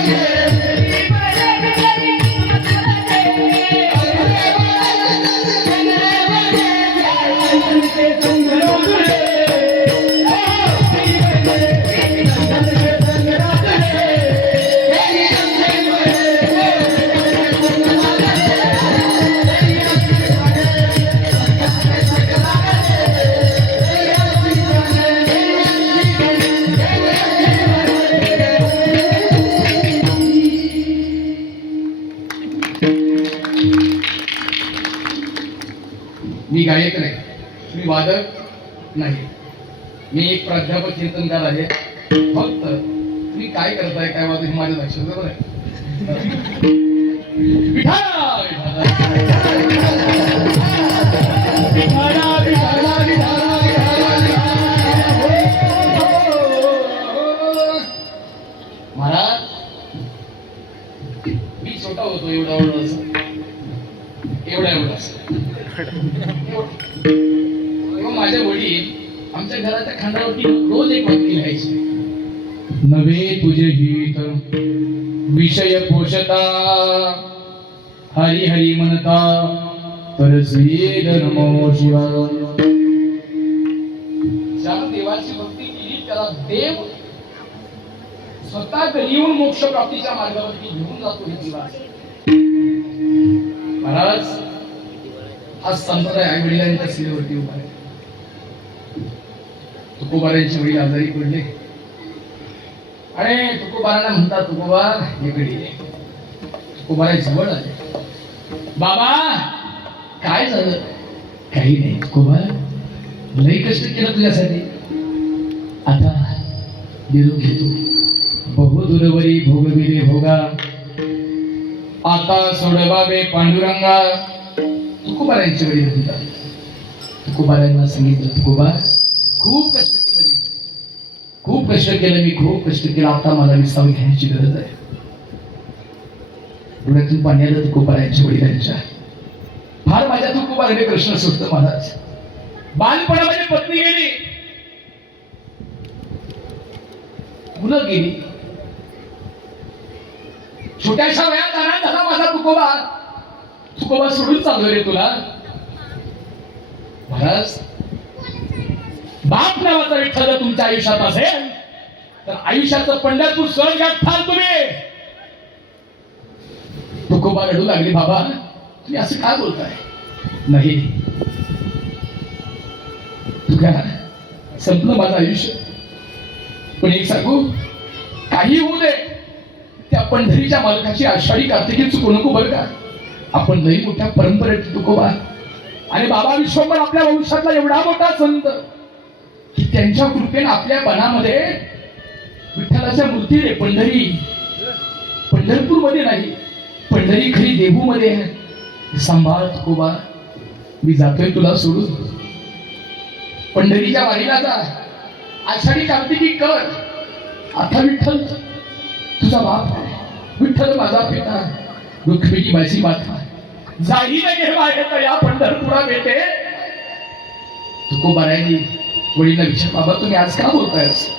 मी गायक नाही, मी वादक नाही, मी एक प्राध्यापक कीर्तनकार आहे. फक्त तुम्ही काय करताय, काय वाजत हे माझ्या लक्षात बरोबर आहे. विठाला विठाला विठाला विठाला महाराज मी छोटा होतो एवढा तेव्हा माझे वडील आमच्या घराच्या खांद्यावरती रोज एक वाक्य लिहायचे, नवे तुझे हित विषय पोषता हरी हरी म्हणता तरसे धर्म शिवा. ज्या देवाची भक्ती केली त्याला देव स्वतः घरी येऊन मोक्ष प्राप्तीच्या मार्गावरती घेऊन जातो हे दिवा. महाराज हा संप्रदाय आई वडिलांच्या सीमेवरती उभा आहे. तुकोबारांचे वडील आजारी पडले आणि तुकोबारांना म्हणतात, तुकोबा इकडे ये. तुकोबारा जवळ आले, बाबा काय झालं? काही नाही तुकोबा, लई कष्ट केलं तुझ्यासाठी, आता निरोप घेतो. बहु दुर्वरी भोगविले भोगा, आता सोडवावे पांडुरंगा. तुकोबारांचे वडील म्हणतात, तुकोबारांना सांगितलं, तुकोबा खूप कष्ट केलं मी, खूप कष्ट केलं मी, खूप कष्ट केलं, आता मला विसावा घ्यायची गरज आहे. डोळ्यातून पाणी आलं तुकोबारांच्या वडिलांच्या. फार माझ्या तुकोबाराने प्रश्न सुटतो महाराज. बालपणामध्ये पत्नी गेली, मुलं गेली, छोट्याशा वयात आनंद झाला माझा तुकोबा. तुकोबा सोडून चाललो रे तुला. महाराज बाप नावाचा विठ्ठल जर तुमच्या आयुष्यात असेल तर आयुष्याचं पंढरपूर सहज गाठाल तुम्ही. तुकोबा रडू लागली, बाबा तुम्ही असं काय बोलताय? नाही तुका संपलं माझं आयुष्य, पण एक सांगू, काही होऊ दे, त्या पंढरीच्या मालकाची आषाढी कार्तिकी चुकू नको बरं का. आपण लई मोठ्या परंपरेत तुकोबा आणि बाबा विश्वंभर आपल्या वंशातला एवढा मोठा संत की त्यांच्या कृपेने आपल्या मनामध्ये विठ्ठलाच्या मूर्ती रे पंढरी, पंढरपूर मध्ये नाही, पंढरी खरी देहू मध्ये आहे. सांभाळ तुकोबा, मी जातोय तुला सोडून. पंढरीच्या वारीला जा, आषाढी कार्तिकी कर. आता विठ्ठल तुझा बाप आहे, विठ्ठल माझा पिता, रुक्मिणी माझी माता, जाई न घेवा येत या पंढरपुरा बेटे. तुकोबारांनी वडीलला विचार, बाबा तुम्ही आज का बोलताय असं?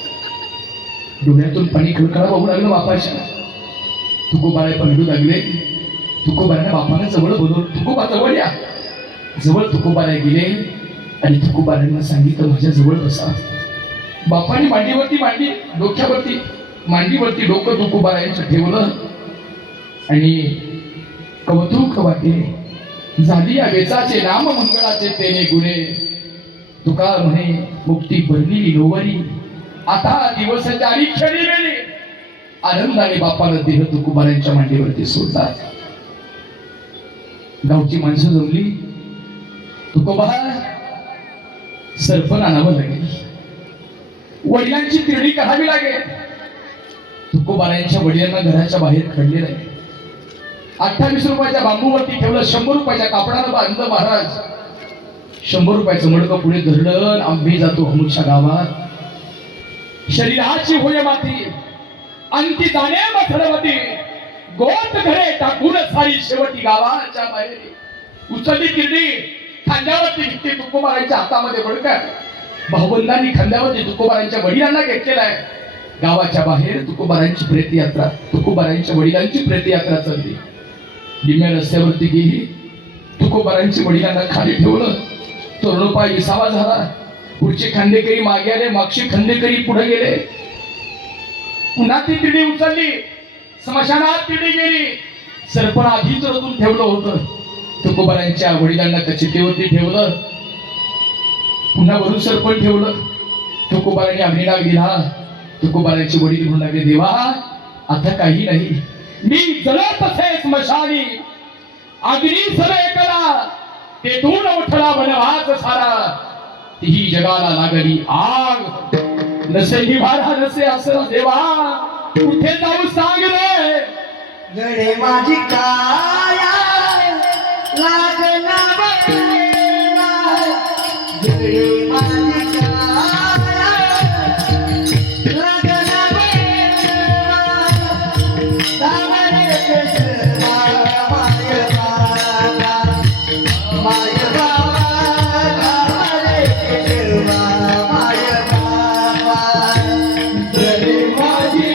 डोळ्यातून पाणी खळखळा वाहू लागलं बापाच्या. तुकोबारा पलटू लागले. तुकोबाराने बापाने जवळ बोलवलं, तुकोबा जवळ या. जवळ तुकोबारा गेले आणि तुकोबारांना सांगितलं, माझ्या जवळ बसा. बापाने मांडीवरती मांडी, डोक्यावरती मांडीवरती डोकं तुकोबारांचं ठेवलं आणि कौतुक वाटे झाली या वेचाचे नाम मंगळाचे तेने गुणे. तुका म्हणे मुक्ती भरली नोवरी, आता दिवस चारी क्षणी गेली. आनंदाने बापाला देह तुकोबारांच्या मांडीवरती सोडला. गावची माणसं जमली. तुकोबा सरपण आणावं लागेल, वडिलांची तिरडी काढावी लागेल. तुकोबारांच्या वडिलांना घराच्या बाहेर खडले नाही. 28 रुपयाच्या बांबूवरती ठेवलं, 100 रुपयाच्या कापडानं बांधलं. महाराज 100 रुपयाचं मडकं पुढे धरलं. आम्ही जातो हमुच्या गावात. शरीराची होय माती अंती जाणे मथडवती, गोत घरे टाकून सारी शेवटी गावाच्या बाहेर. उचलली तिरडी, खांद्यावरती घेतली. तुकोबारांच्या हातामध्ये बडकं. भाऊबंधांनी खांद्यावरती तुकोबारांच्या वडिलांना घेतलेला आहे. गावाच्या बाहेर तुकोबारांची प्रेतयात्रा, तुकोबारांच्या वडिलांची प्रेतयात्रा चालली. निम्या रस्त्यावरती गेली. तुकोबारांच्या वडिलांना खाली ठेवलं. तरुणोपाय विसावा झाला. पुढचे खांदेकरी मागे आले, मागचे खांदेकरी पुढे गेले. पुन्हा ती तिडी उचलली, स्मशानात तिडी गेली. सरपण आधीच रचून ठेवलं होतं. तुकोबारांच्या वडिलांना त्या चितेवरती ठेवलं. पुन्हा वरून सरपण ठेवलं. तुकोबारांनी अग्निडाग दिला. तुकोबारांचे वडील म्हणू लागले, देवा आता काही नाही, मी जळत असे स्मशानी. अग्नी सवे कला तेथून उठला वनवास सारा. तीही जगाला लागली आग, नसे निवारा नसे असं देवा. कुठे जाऊ सांग रे, गडे माझी काया लागना बळेना गडे माझी काया लागना बळेना दामने कृष्णा माय बाबा माय बाबा दामने कृष्णा माय बाबा गडे माझी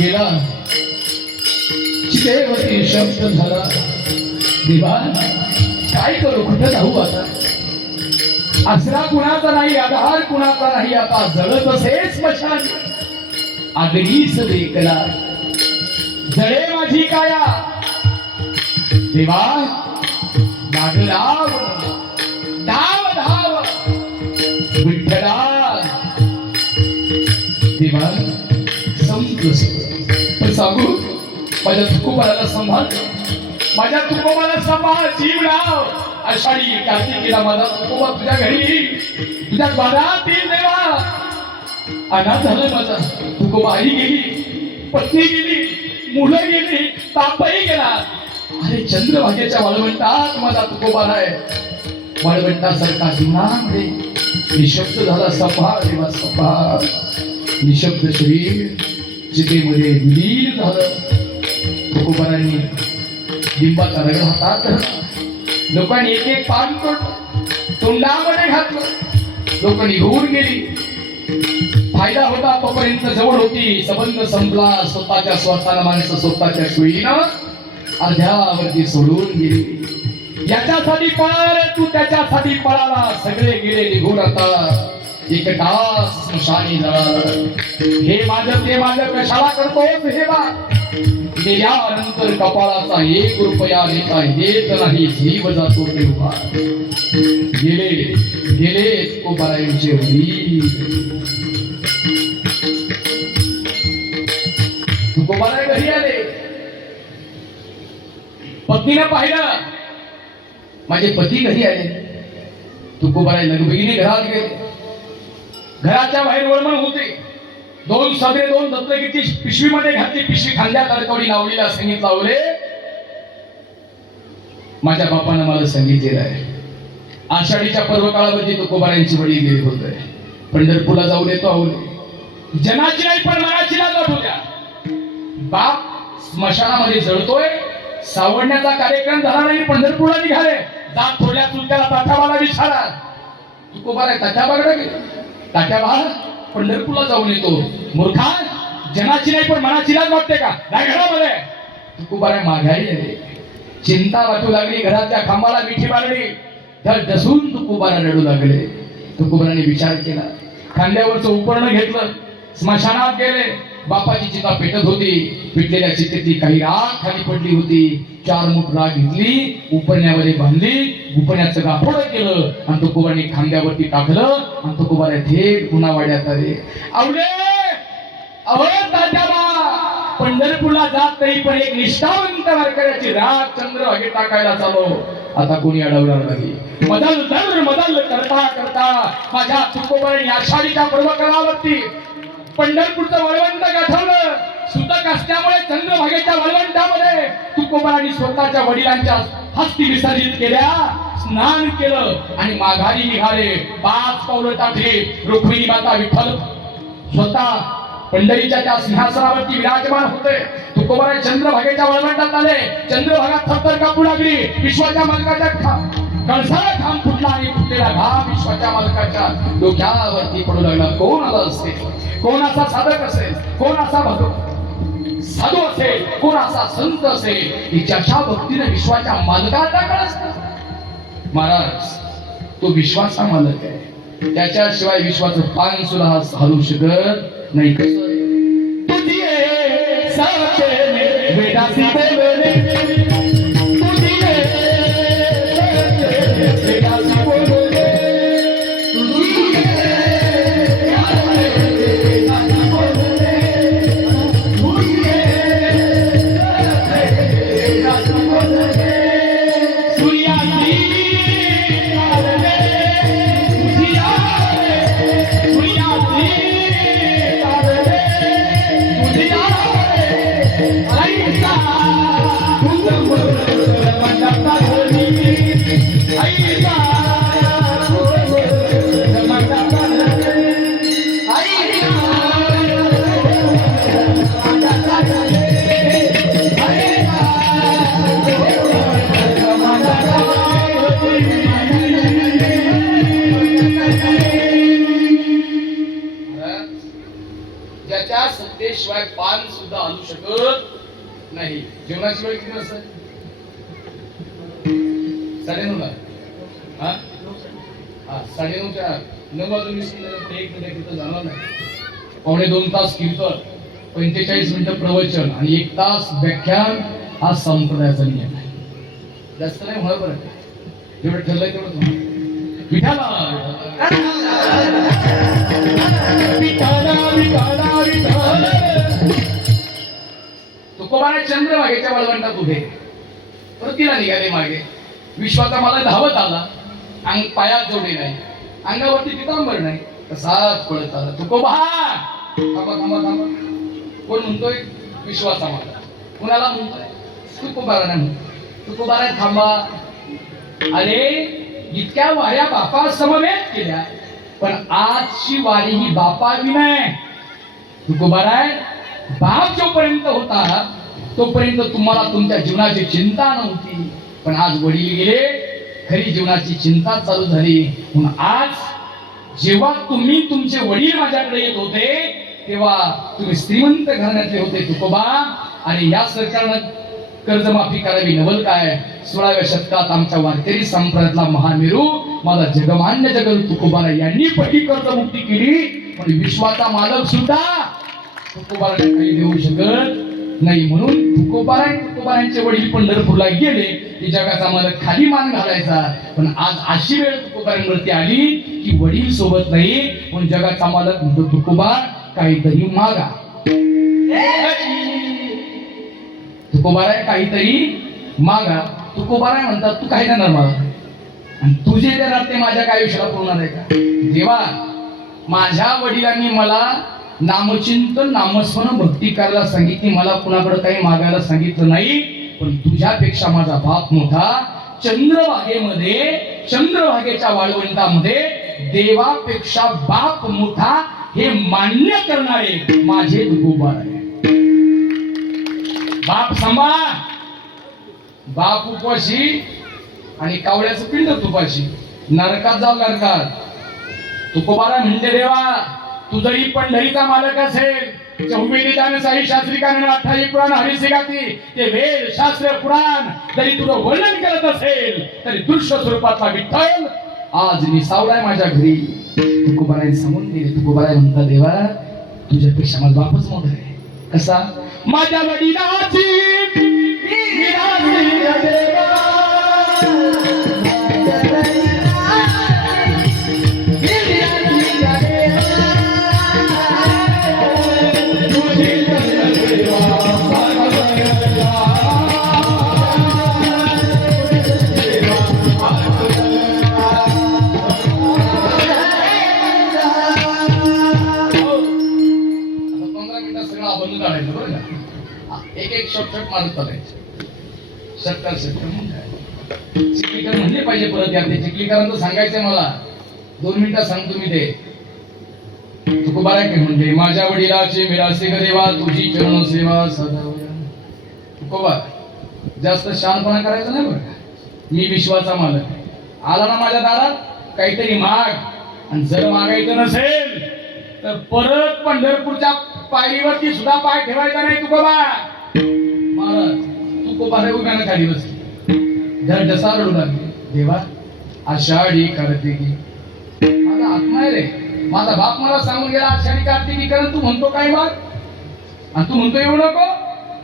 गेला चितेवरती शब्द झाला देवा काय करू कुठं जाऊ आता आसरा कुणाचा नाही आधार कुणाचा नाही आता जळत असे स्मशान आगरीच देखला जळे माझी काया देवा लागला धाव धाव विठ्ठला देवा संतोष पण सांगू माझ्या तुकोबाला सांभाळ माझ्या तुकोबाला सांभाळ जीव लाव आषाढी कार्तिकीला माझा तुकोबा तुझ्या घरी तुझ्या घरात येईल देवा अनाथ झालं माझा तुकोबा आई गेली पत्नी गेली मुलं गेली तापही गेला अरे चंद्रभागेच्या वाळवंटात माझा तुकोबा आहे वाळवंटासारखा जीवनामध्ये निशब्द झाला सांभाळ देवा सांभाळ निशब्द शरीर चितेमध्ये विलीन झालं तुकोबारांनी लिंबाचा रगड हातात धरला लोकांनी एक एक पान तोंडामध्ये घातलं लोक निघून गेली फायदा होता तोपर्यंत जवळ होती संबंध संपला स्वतःच्या स्वार्थाला माणसं स्वतःच्या सोयीनं अर्ध्यावरती सोडून गेली याच्यासाठी पळाले तू त्याच्यासाठी पळाला सगळे गेले निघून आता एक तास स्मशानी जळाला हे माझं ते माझं कशाला करतोस हे बा गेल्यानंतर कपाळाचा 1 रुपया देता येत नाही जीव जातो तेव्हा गेले गेले तुकोबारायांचे वडील तुकोबाराय घरी आले पत्नीला पाहिलं माझे पती घरी आले तुकोबाराय लगबगीने घरात गेले घराच्या बाहेर वळमण होते 2 सदरे 2 दत्तगीची पिशवीमध्ये घातली पिशवी खांद्यात अडकवली लावलीला संगीत लावले माझ्या बापानं मला सांगितलेलं आहे आषाढीच्या पर्व काळामध्ये तुकोबारायांची वडील गेले होते पंढरपूरला जाऊ देतो आवले जनाची नाही पण मनाची लागत होत्या बाप स्मशानामध्ये जळतोय सावडण्याचा कार्यक्रम झाला नाही पंढरपूरला निघाले जात थोड्या चुलत्याला ताठाबाला विचारा तुकोबाराय ताठाबाकडे गेले तात्याबा पंढरपूरला जाऊन येतो मूर्खा जनाची नाही पण मनाची लाज वाटते का नाही घरामध्ये तुकोबाराय माघारी आले चिंता वाटू लागली घराच्या खांबाला मिठी मारली तर दसून तुकोबारा रडू लागले तुकोबाराने विचार केला खांद्यावरचं उपर्ण घेतलं स्मशानात गेले बापाची चिता पेटत होती पेटलेल्या चितेतली काही राख खाली पडली होती 4 मूठ राख घेतली उपरण्यामध्ये बांधली उपरण्याचं गाफोडं केलं आणि तुकोबाराने खांद्यावरती टाकलं आणि तुकोबारा थेट पुन्हा वाड्यात आले आवले अवध तात्याबा पंढरपूरला जात नाही पण एक निष्ठावंत वारकऱ्याची राख चंद्रभागे टाकायला चालू आता कोणी अडवणार नाही मदल करता करता माझ्या तुकोबाराने आषाढीच्या पर्व काळावरती पंढरपूरचं वळवंट गाठवलं सुतक असल्यामुळे चंद्रभागेच्या वळवंटामध्ये तुकोबारांनी स्वतःच्या वडिलांच्या हस्ती विसर्जित केल्या स्नान केलं आणि माघारी निघाले 5 पावलं टाकले रुक्मिणी माता विठ्ठल स्वतः पंढरीच्या त्या सिंहासनावरती विराजमान होते तुकोबाराय चंद्रभागेच्या वळवंटात आले चंद्रभागा थरथर कापू लागली विश्वाच्या मालकाच्या कणसाला घाम फुटला आणि फुटलेला घाम विश्वाच्या मालकाच्या डोक्यावरती पडू लागला कोण आला असते कोण असा साधक असेल कोण असा भक्त साधू असेल कोण असा संत असेल की ज्याच्या भक्तीने विश्वाच्या मालकाचा कळस महाराज तो विश्वाचा मालक आहे त्याच्याशिवाय विश्वाचं पान सुद्धा हलू शकत नाही कसं तुझी साथेने वेदासी बोलणे तुझी साथेने वेदासी बोलणे ज्याच्या सत्तेशिवाय पान सुद्धा आणू शकत नाही. जेवणाशिवाय किती वाजता? 9:30 हा 9:30च्या 9 वाजून 20 मिनिटं 1 मिनिट तिथं जाणार नाही. 1.5 तास कीर्तन, 45 मिनिटं प्रवचन आणि 1 तास व्याख्यान हा संप्रदायाचा नियम आहे. जास्त नाही होणार बरं. जेवढं ठरलंय तेवढं होणार. विठाला तुकोबाने चंद्रभागेच्या वळवंटात उभे तिला निघाले मागे. विश्वाचा मला धावत आला. अंग पायात जोडे नाही, अंगावरती पितांबर नाही, तसाच पळत आला. तुकोबा थांबा थांबा थांबा. कोण म्हणतोय? विश्वाचा मला. कुणाला म्हणतोय? तुकोबाला म्हणतोय. तुकोबाला थांबा. अरे इतक्या वाऱ्या बापा समवेत केल्या, पण आजची वारी ही बापावी नाही. तुकोबाराय बाप जोपर्यंत होता तोपर्यंत तुम्हाला तुमच्या जीवनाची चिंता नव्हती, पण आज वडील गेले, खरी जीवनाची चिंता चालू झाली. म्हणून आज जेव्हा तुम्ही तुमचे वडील माझ्याकडे येत होते तेव्हा तुम्ही श्रीमंत घराण्यातले होते तुकोबा. आणि या सरकारनं कर्जमाफी करावी नवल काय. 16व्या शतकात आमच्या वारकरी संप्रदायातला महामेरू माझा जगमान्य जगल तुकोबारा यांनी पहिली कर्जमुक्ती केली. पण विश्वाचा मालक सुद्धा तुकोबाराला काही देऊ शकत नाही. म्हणून तुकोबारांचे वडील पंढरपूरला गेले की जगाचा मालक खाली मान घालायचा. पण आज अशी वेळ तुकोबारांवरती आली की वडील सोबत नाही, पण जगाचा मालक म्हणतो तुकोबा काहीतरी मागा. तुकोबाराय काहीतरी मागा. तुकोबाराय म्हणतात तू काही देणार मला, आणि तुझे देणार ते माझ्या काय आयुष्याला पुरणार आहे का? देवा, माझ्या वडिलांनी मला नामचिंतन नामस्मरण भक्ती करायला सांगितली, मला कुणाकडे काही मागायला सांगितलं नाही. पण तुझ्यापेक्षा माझा बाप मोठा. चंद्रभागेच्या वाळवंटामध्ये देवापेक्षा बाप मोठा हे मान्य करणारे माझे तुकोबाराय. बाप सांभा, बाप उपवाशी आणि कावळ्याचं पिंड तुपाशी. नरकात जाऊ नरकात. तुकोबाराय म्हणते देवा, तू जरी पंढरीचा मालक असेल, चौबेली दान साई शास्त्री कान 28 पुराण हरिसी गाती ते वेद शास्त्र पुराण जरी तुझं वर्णन करत असेल तरी दृश्य स्वरूपातला विठ्ठल आज निसावलाय माझ्या घरी. तुकोबाराय सांगून दिले. तुकोबाराय म्हणता देवा, तुझ्यापेक्षा माझा बापच मोठा आहे. कसा? माझ्या वडिलाची एक शॉर्टकट मारत चालायचं. सत्तर चिखलीकर म्हणले पाहिजे परत या. ते चिखलीकरांचं सांगायचंय मला. 2 मिनिटात सांगतो मी ते. तुकोबाराय काय म्हणले? माझ्या वडिलाची मिरासी ग देवा, तुझी चरण सेवा सदा. तुकोबा, जास्त शहाणपणा करायचा नाही बरं. मी विश्वाचा मालक आहे. आला ना माझ्या दारात, काहीतरी माग. आणि जर मागायचं नसेल तर परत पंढरपूरच्या पायरीवरती सुद्धा पाय ठेवायचा नाही. तुकोबा महाराज तुकोबाराय उभ्यानं खाली बसली. धड ढसा रडू लागली. देवा, आषाढी कार्तिकी माझा आत्मा आहे रे. माझा बाप मला सांगून गेला आषाढी कार्तिकी कारण तू म्हणतो काय मग आणि तू म्हणतो येऊ नको.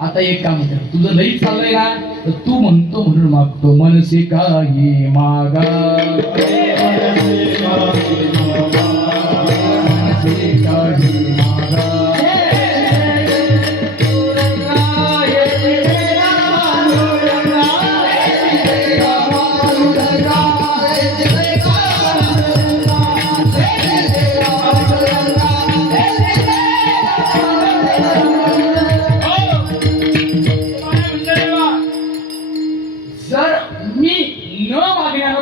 आता एक काम कर, तुझं लई चाललंय ना तर तू म्हणतो म्हणून मागतो. मनसे काही मागा मनसे काही मागा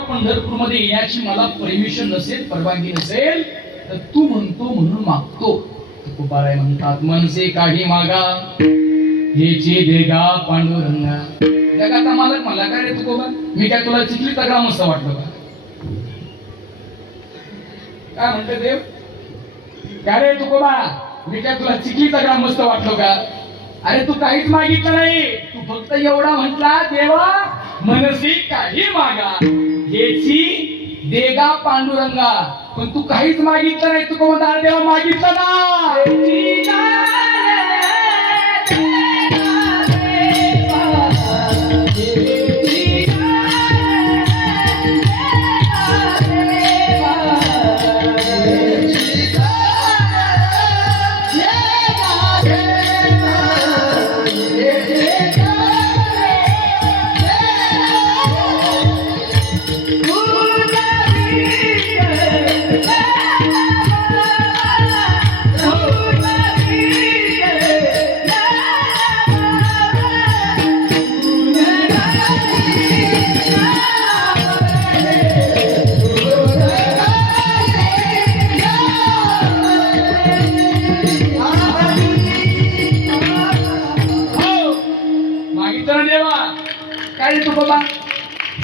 पंढरपूरमध्ये येण्याची मला परमिशन नसेल, परवानगी नसेल तर तू म्हणतो म्हणून मागतो. तुकोबाराय म्हणतात मनसे काही मागा हेची देगा पांडुरंगा. जगाचा मालक मला काय रे तुकोबा, मी काय तुला चिखली तगडा मस्त वाटलं का? काय म्हणते देव, काय रे तुकोबा मी काय तुला चिखली तगडा मस्त वाटलो का? अरे तू काहीच मागितलं नाही, तू फक्त एवढा म्हटला देवा मनसी काही मागा हेची देगा पांडुरंगा. पण तू काहीच मागितलं नाही. तू कोणता देवा मागितलं ना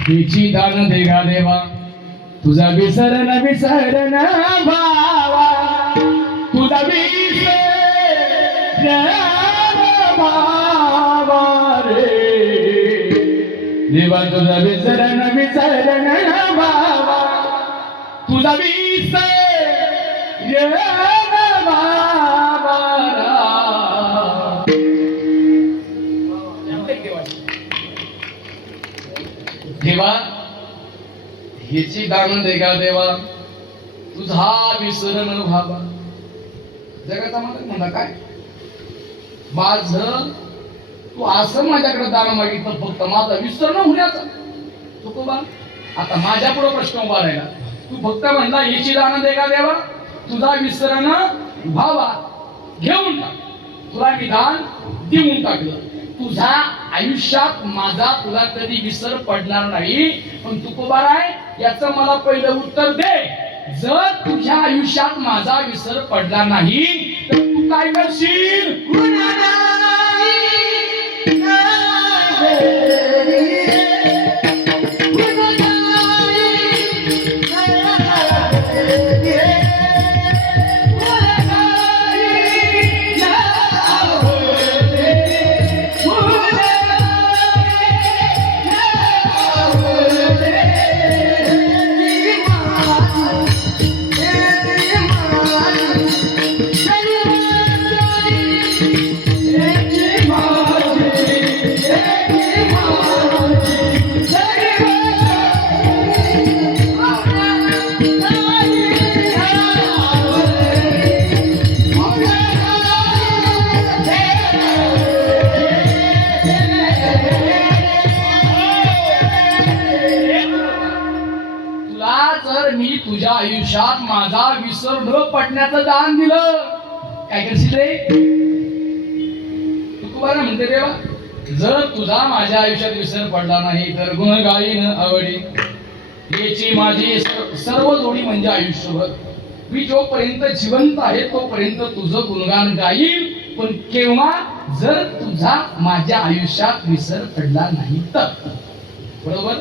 हेची दान देगा देवा तुझा विसरण विसरण भावा तुझा विसरण भावा रे देवा तुझा विसरण विसरण भावा तुझा विसरण भावा देवा हेची दान देगा देवा तुझा विसरण भावा. जगाचा मालक म्हणला काय माझ तू असं माझ्याकडे दान मागितलं फक्त माझा विसरण होण्याचा. तुकोबा आता माझ्या पुढे प्रश्न उभा राहिला. तू फक्त म्हणला हेची दान देगा देवा तुझा विसरण भावा घेऊन टाक, तुला विधान देऊन टाकलं. तुझा आयुष्यात माझा तुला कधी विसर पडणार नाही. पण तुकोबाराय याचं मला पहिलं उत्तर दे. जर तुझ्या आयुष्यात माझा विसर पडला नाही तर तू काय करशील? मी तुझ्या आयुष्यात माझा विसर न पडण्याचं दान दिलं काय करशील रे? तुकोबारा म्हणते देवा जर तुझा माझ्या आयुष्यात विसर पडला नाही तर गुण गाईन आवडी याची माझी सर्व जोडी म्हणजे आयुष्यभर. मी जोपर्यंत जिवंत आहे तोपर्यंत तुझं गुणगान गाईल. पण केव्हा जर तुझा माझ्या आयुष्यात विसर पडला नाही तर. बरोबर.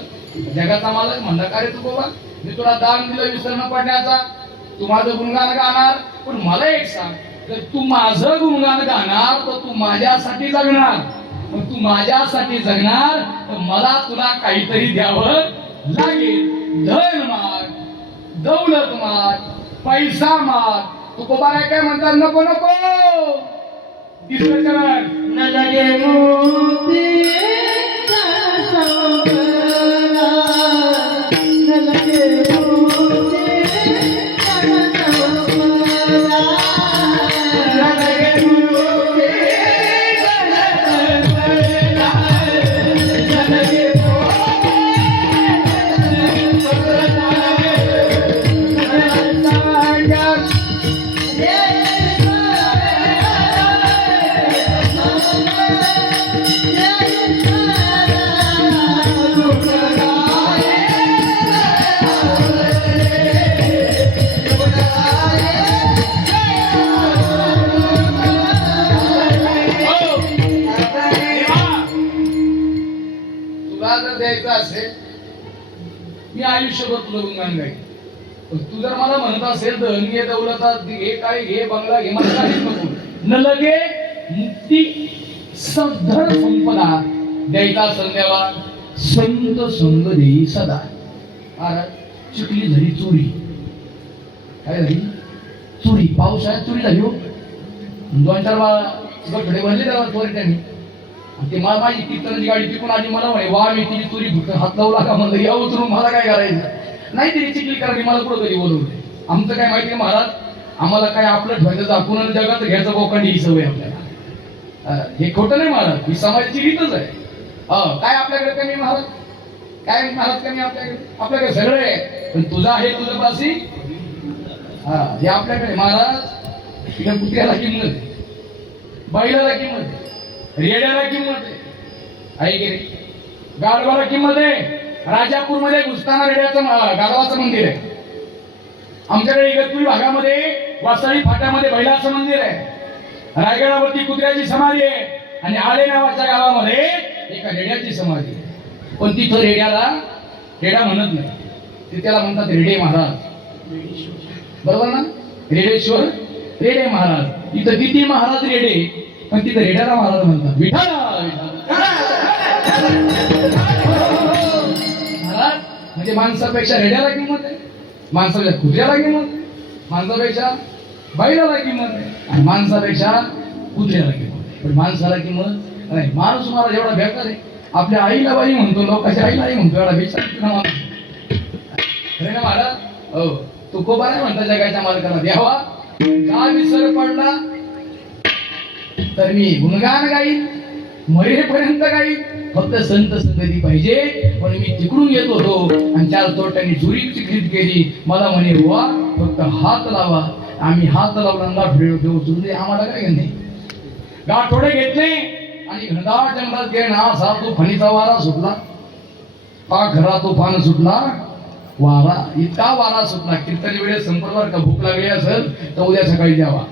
जगाचा मालक म्हणला का रे तुकोबा मी तुला दान दिलं विसर न पडण्याचा, तू माझं गुणगान गाणार. पण मला एक सांग, जर तू माझं गुणगान गाणार तर तू माझ्यासाठी जगणार. मग तू माझ्यासाठी जगणार तर मला तुला काहीतरी द्यावं लागेल. धन माग, दौलत माग, पैसा माग तुकोबा काय म्हणतात नको नको तिसरं चरण न लगे मोती संपदा, न लगे मोती संपदा, न लगे मोती संपदा, न लगे तुला जर द्यायचं असेल मी आयुष्यभर तुला गुणगान गाईन पण तू जर मला म्हणत असेल तर घे दौलतात घे काय घे बंगला घे मला काहीच नको न लगे मुक्ती सद्धर संपदा द्यायचा संध्यावा संत संग देई सदा महाराज चुकली झाली चोरी काय झाली चोरी पावसाळ्यात चोरी झाली हो 2-4 गठडे भरले त्याला चोरट्यांनी ते मला माझी कीर्तनाची गाडी पिकून आली मला म्हणे वा मी तिची चोरी फक्त हात लावला का म्हणलं या उतरून मला काय करायचं नाही तिने चिखली करायची मला कुठं कधी बोलवते आमचं काय माहिती महाराज आम्हाला काय आपलं ठेवायचं दाखवून जगात घ्यायचं बोकांडी ही सवय आपल्याला हे खोटं नाही महाराज ही समाजाची रीतच आहे काय आपल्याकडे कमी महाराज काय महाराज कमी आपल्याकडे सगळं आहे पण तुझा आहे तुझं पासी हे आपल्याकडे महाराज इकडे कुत्र्याला किंमत आहे बैलाला किंमत आहे रेड्याला किंमत आहे की नाही गाढवाला किंमत आहे राजापूरमध्ये घुसताना रेड्याचं गाढवाचं मंदिर आहे आमच्याकडे इगतपुरी भागामध्ये वासळी फाट्यामध्ये बैलाचं मंदिर आहे रायगडावरती कुत्र्याची समाधी आहे आणि आले नावाच्या गावामध्ये एका रेड्याची समाधी आहे पण तिथं रेडा म्हणत नाही ते त्याला म्हणतात रेडे महाराज बरोबर ना रेडेश्वर रेडे महाराज इथं किती महाराज रेडे पण तिथं रेड्याला महाराज म्हणतात विठाला महाराज म्हणजे माणसापेक्षा रेड्याला किंमत आहे माणसापेक्षा कुत्र्याला किंमत आहे माणसापेक्षा बैलाला किंमत आहे आणि माणसापेक्षा कुत्र्याला किंमत आहे पण माणसाला किंमत नाही माणूस मला एवढा बेकार आहे आपल्या आईला बाई म्हणतो लोकांच्या आईला आई म्हणतो एवढा बेकार माणूस खरे ना महाराज हो तुकोबा नाही म्हणता जगाच्या मालकाला द्यावा का विसर पडला तर मी गुणगान गाईन मरेपर्यंत गाईन फक्त संत संगती पाहिजे पण मी तिकडून येत होतो आणि 4 चोरट्यांनी चोरी चिखलीत केली मला म्हणे वा फक्त हात लावा आम्ही हात लावला गाठोडे उचलून दे आम्हाला काय नाही गाठोडे घेतले आणि घनदाट जंगलात गेले ना असा तो फणीचा वारा सुटला घरा तो फान सुटला वारा इतका वारा सुटला कीर्तन वेळेस संपर्कावर का भूक लागली असेल तर उद्या सकाळी द्यावा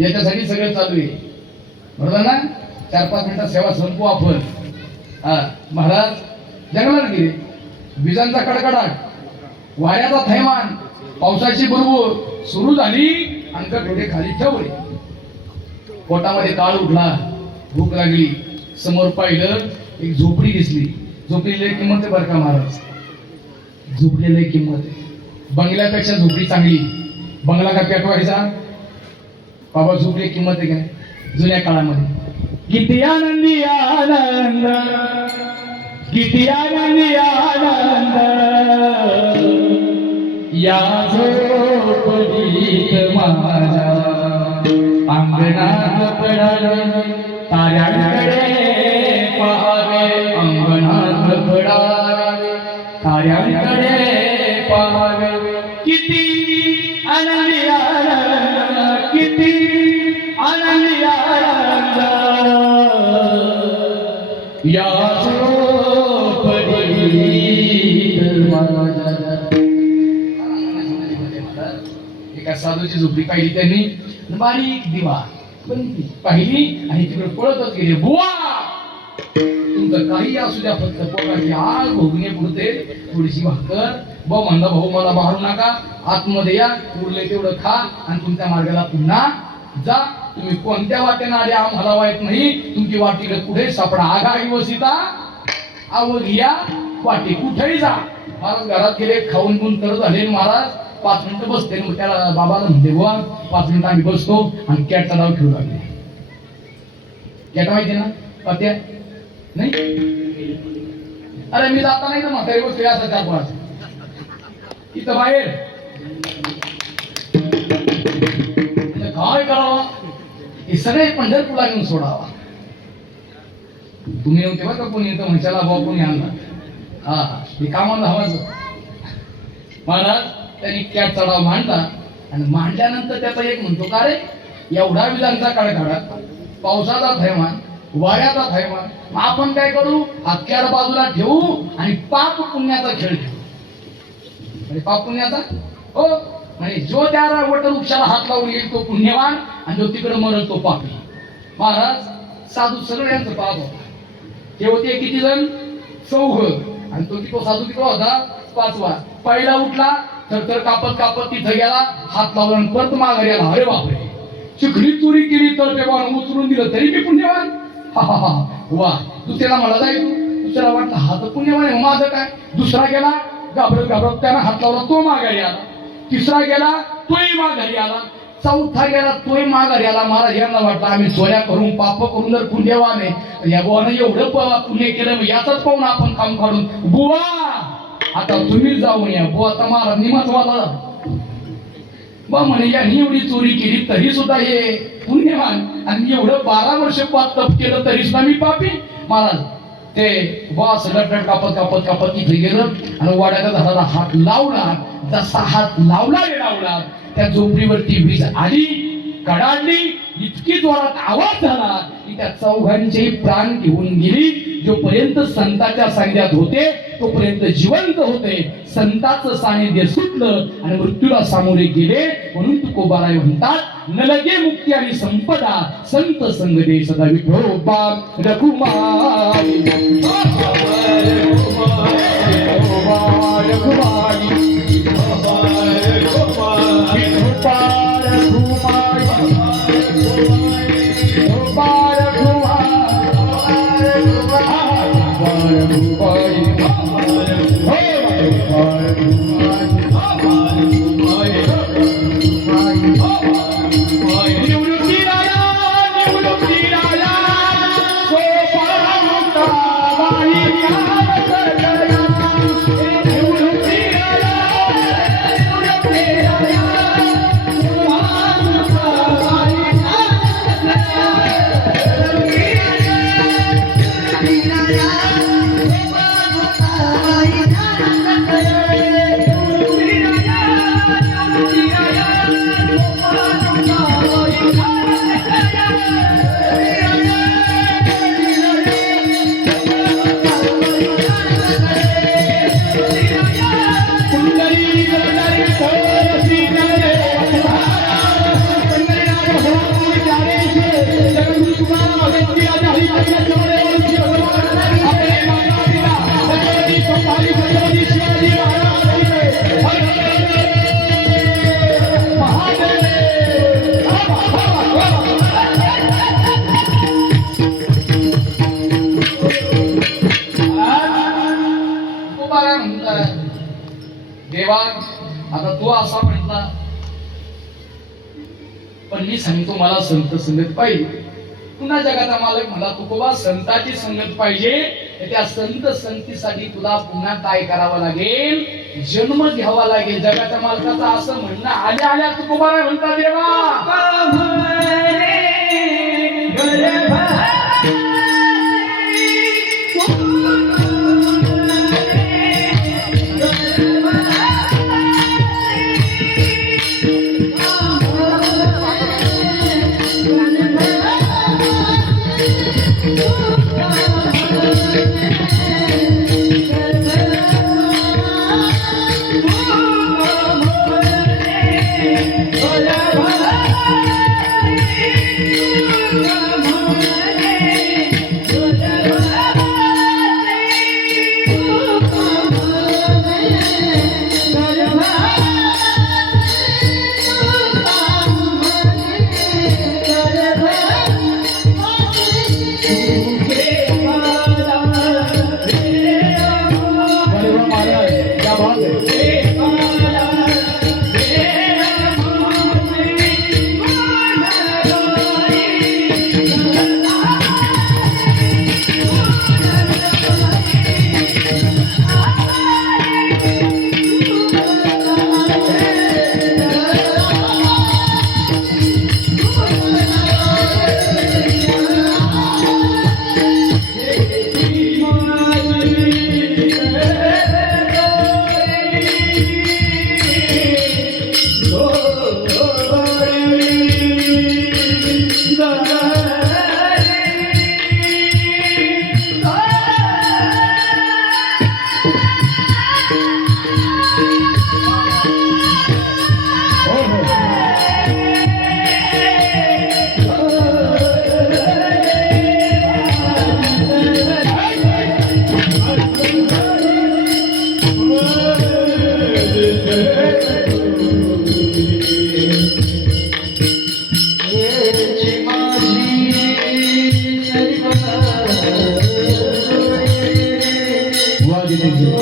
याच्यासाठी सगळं चालू आहे बरोबर ना 4-5 मिनिटात सेवा संपू आपण महाराज जंगलात गेले विजांचा कडकडाट वाऱ्याचा थैमान पावसाची बुरबुर सुरू झाली अंक डोळे खाली ठेवले पोटामध्ये काळ उठला भूक लागली समोर पाहिलं एक झोपडी दिसली झोपडीला किंमत आहे बरं का महाराज झोपडीला किंमत आहे बंगल्यापेक्षा झोपडी चांगली बंगला का पेटवायचा बाबा झोपडी किंमत आहे काय जुन्या काळामध्ये किती आनंदी आनंद किती आनंदी आनंद या झोपडीत माझ्या अंगणात पडाले ताऱ्यांकडे पहावे अंगणात पडावे ताऱ्यांकडे पहावे किती आनंदी आनंद किती आनंदी आनंद या झोपडीत माझ्या एका साधूची झोपडी पाहिली त्यांनी बारीक दिवा पण पाहिली आणि तिकडे पळतच गेले बुवा तुमचं काही असू द्या फक्त पोटाची आग भोगणे पुरते थोडीशी भाकर भाऊ म्हणला भाऊ मला बाहेर नका आतमध्ये या उरले तेवढं खा आणि तुमच्या मार्गाला पुन्हा जा तुम्ही कोणत्या वाटेने आले आम्हाला वाईट नाही तुमची वाट तिकडे पुढे सापडा आगा वसिता आवघिया वाटे कुठेही जा. महाराज घरात गेले, खाऊन पिऊन तर झाले. महाराज 5 मिनिटं बसते. मग त्याला बाबाला म्हणते, बुवा 5 मिनिटं आम्ही बसतो आणि कॅटचा डाव खेळू लागले. कॅट माहिती ना पत्या नाही. अरे मी जाता नाही तर म्हातारी गोष्ट असं 4-5 इथं बाहेर काय करावा, हे सगळे पंढरपूरला घेऊन सोडावा. तुम्ही नव्हते बरं का कोणी इथं म्हणशाला भाऊ कोणी आणला. हा हे कामाला हवायचं. महाराज त्यांनी कॅटचा डाव मांडला आणि मांडल्यानंतर त्याचा एक म्हणतो, का रे एवढा विजांचा कडकडाट, पावसाचा थैमान, वाऱ्याचा थैमान, मग आपण काय करू, अख्ख्याला बाजूला ठेवू आणि पाप पुण्याचा खेळ ठेवू. म्हणजे पाप पुण्याचा हो, म्हणजे जो त्या वटवृक्षाला हात लावून येईल तो पुण्यवान आणि जो तिकडे मरल तो पापी. महाराज साधू सगळ्यांचं पाप होता. ते होते किती जण, 4 आणि तो साधू किती होता, 5वा. पहिला उठला तर कापत कापत तिथं गेला, हात लावला आणि परत माघारी आला. अरे बापरे, चिखली चोरी केली तर तेव्हा उचलून दिलं तरी मी पुण्यवान. हा हा हा वा. दुसऱ्याला मला जाईल, दुसऱ्याला वाटलं हा तर पुण्यवान आहे, माझं काय. दुसरा गेला घाबरत घाबरत, त्यानं हात लावला, तो माघारी आला. तिसरा गेला तोही माघारी आला. चौथा गेला तोही माघारी आला. महाराज यांना वाटलं आम्ही चोऱ्या करून पाप करून जर पुण्यवान आहे, या बुवानं एवढं पुण्य केलं, याचाच पाहून आपण काम काढून, बुवा आता तुम्ही जाऊन या. बुवा आता महाराज निमचवाला बा म्हणे, यांनी एवढी चोरी केली तरी सुद्धा हे पुण्यवान, आणि एवढं 12 वर्ष तप केलं तरी सुद्धा मी पापी. महाराज ते बॉस लटलट कापत कापत कापत इथे गेलं आणि वाड्याच्या झाडाला हात लावला. जसा हात लावला त्या झोपडीवरती वीज आली, कडाडली, इतकी जोरात आवाज झाला की त्या चौघांचे प्राण घेऊन गेली. जोपर्यंत संतांच्या सांगण्यात होते तोपर्यंत जिवंत होते. संतांचं सानिध्य सुटलं आणि मृत्यूला सामोरे गेले. म्हणून तुकोबाराय म्हणतात, न लगे मुक्ती आणि संपदा, संत संग दे सदा विठोबा रघुमाई. देवा आता तू असा म्हटला, पण मी सांगतो मला संत संगत पाहिजे. पुन्हा जगाचा मालक मला तुकोबा संताची संगत पाहिजे. त्या संत संगतीसाठी तुला पुन्हा काय करावं लागेल, जन्म घ्यावा लागेल. जगाच्या मालकाचं असं म्हणणं आल्या आल्या तुकोबा म्हणता, देवा महाराज क्या बात है हो हो वाह दिनेश जी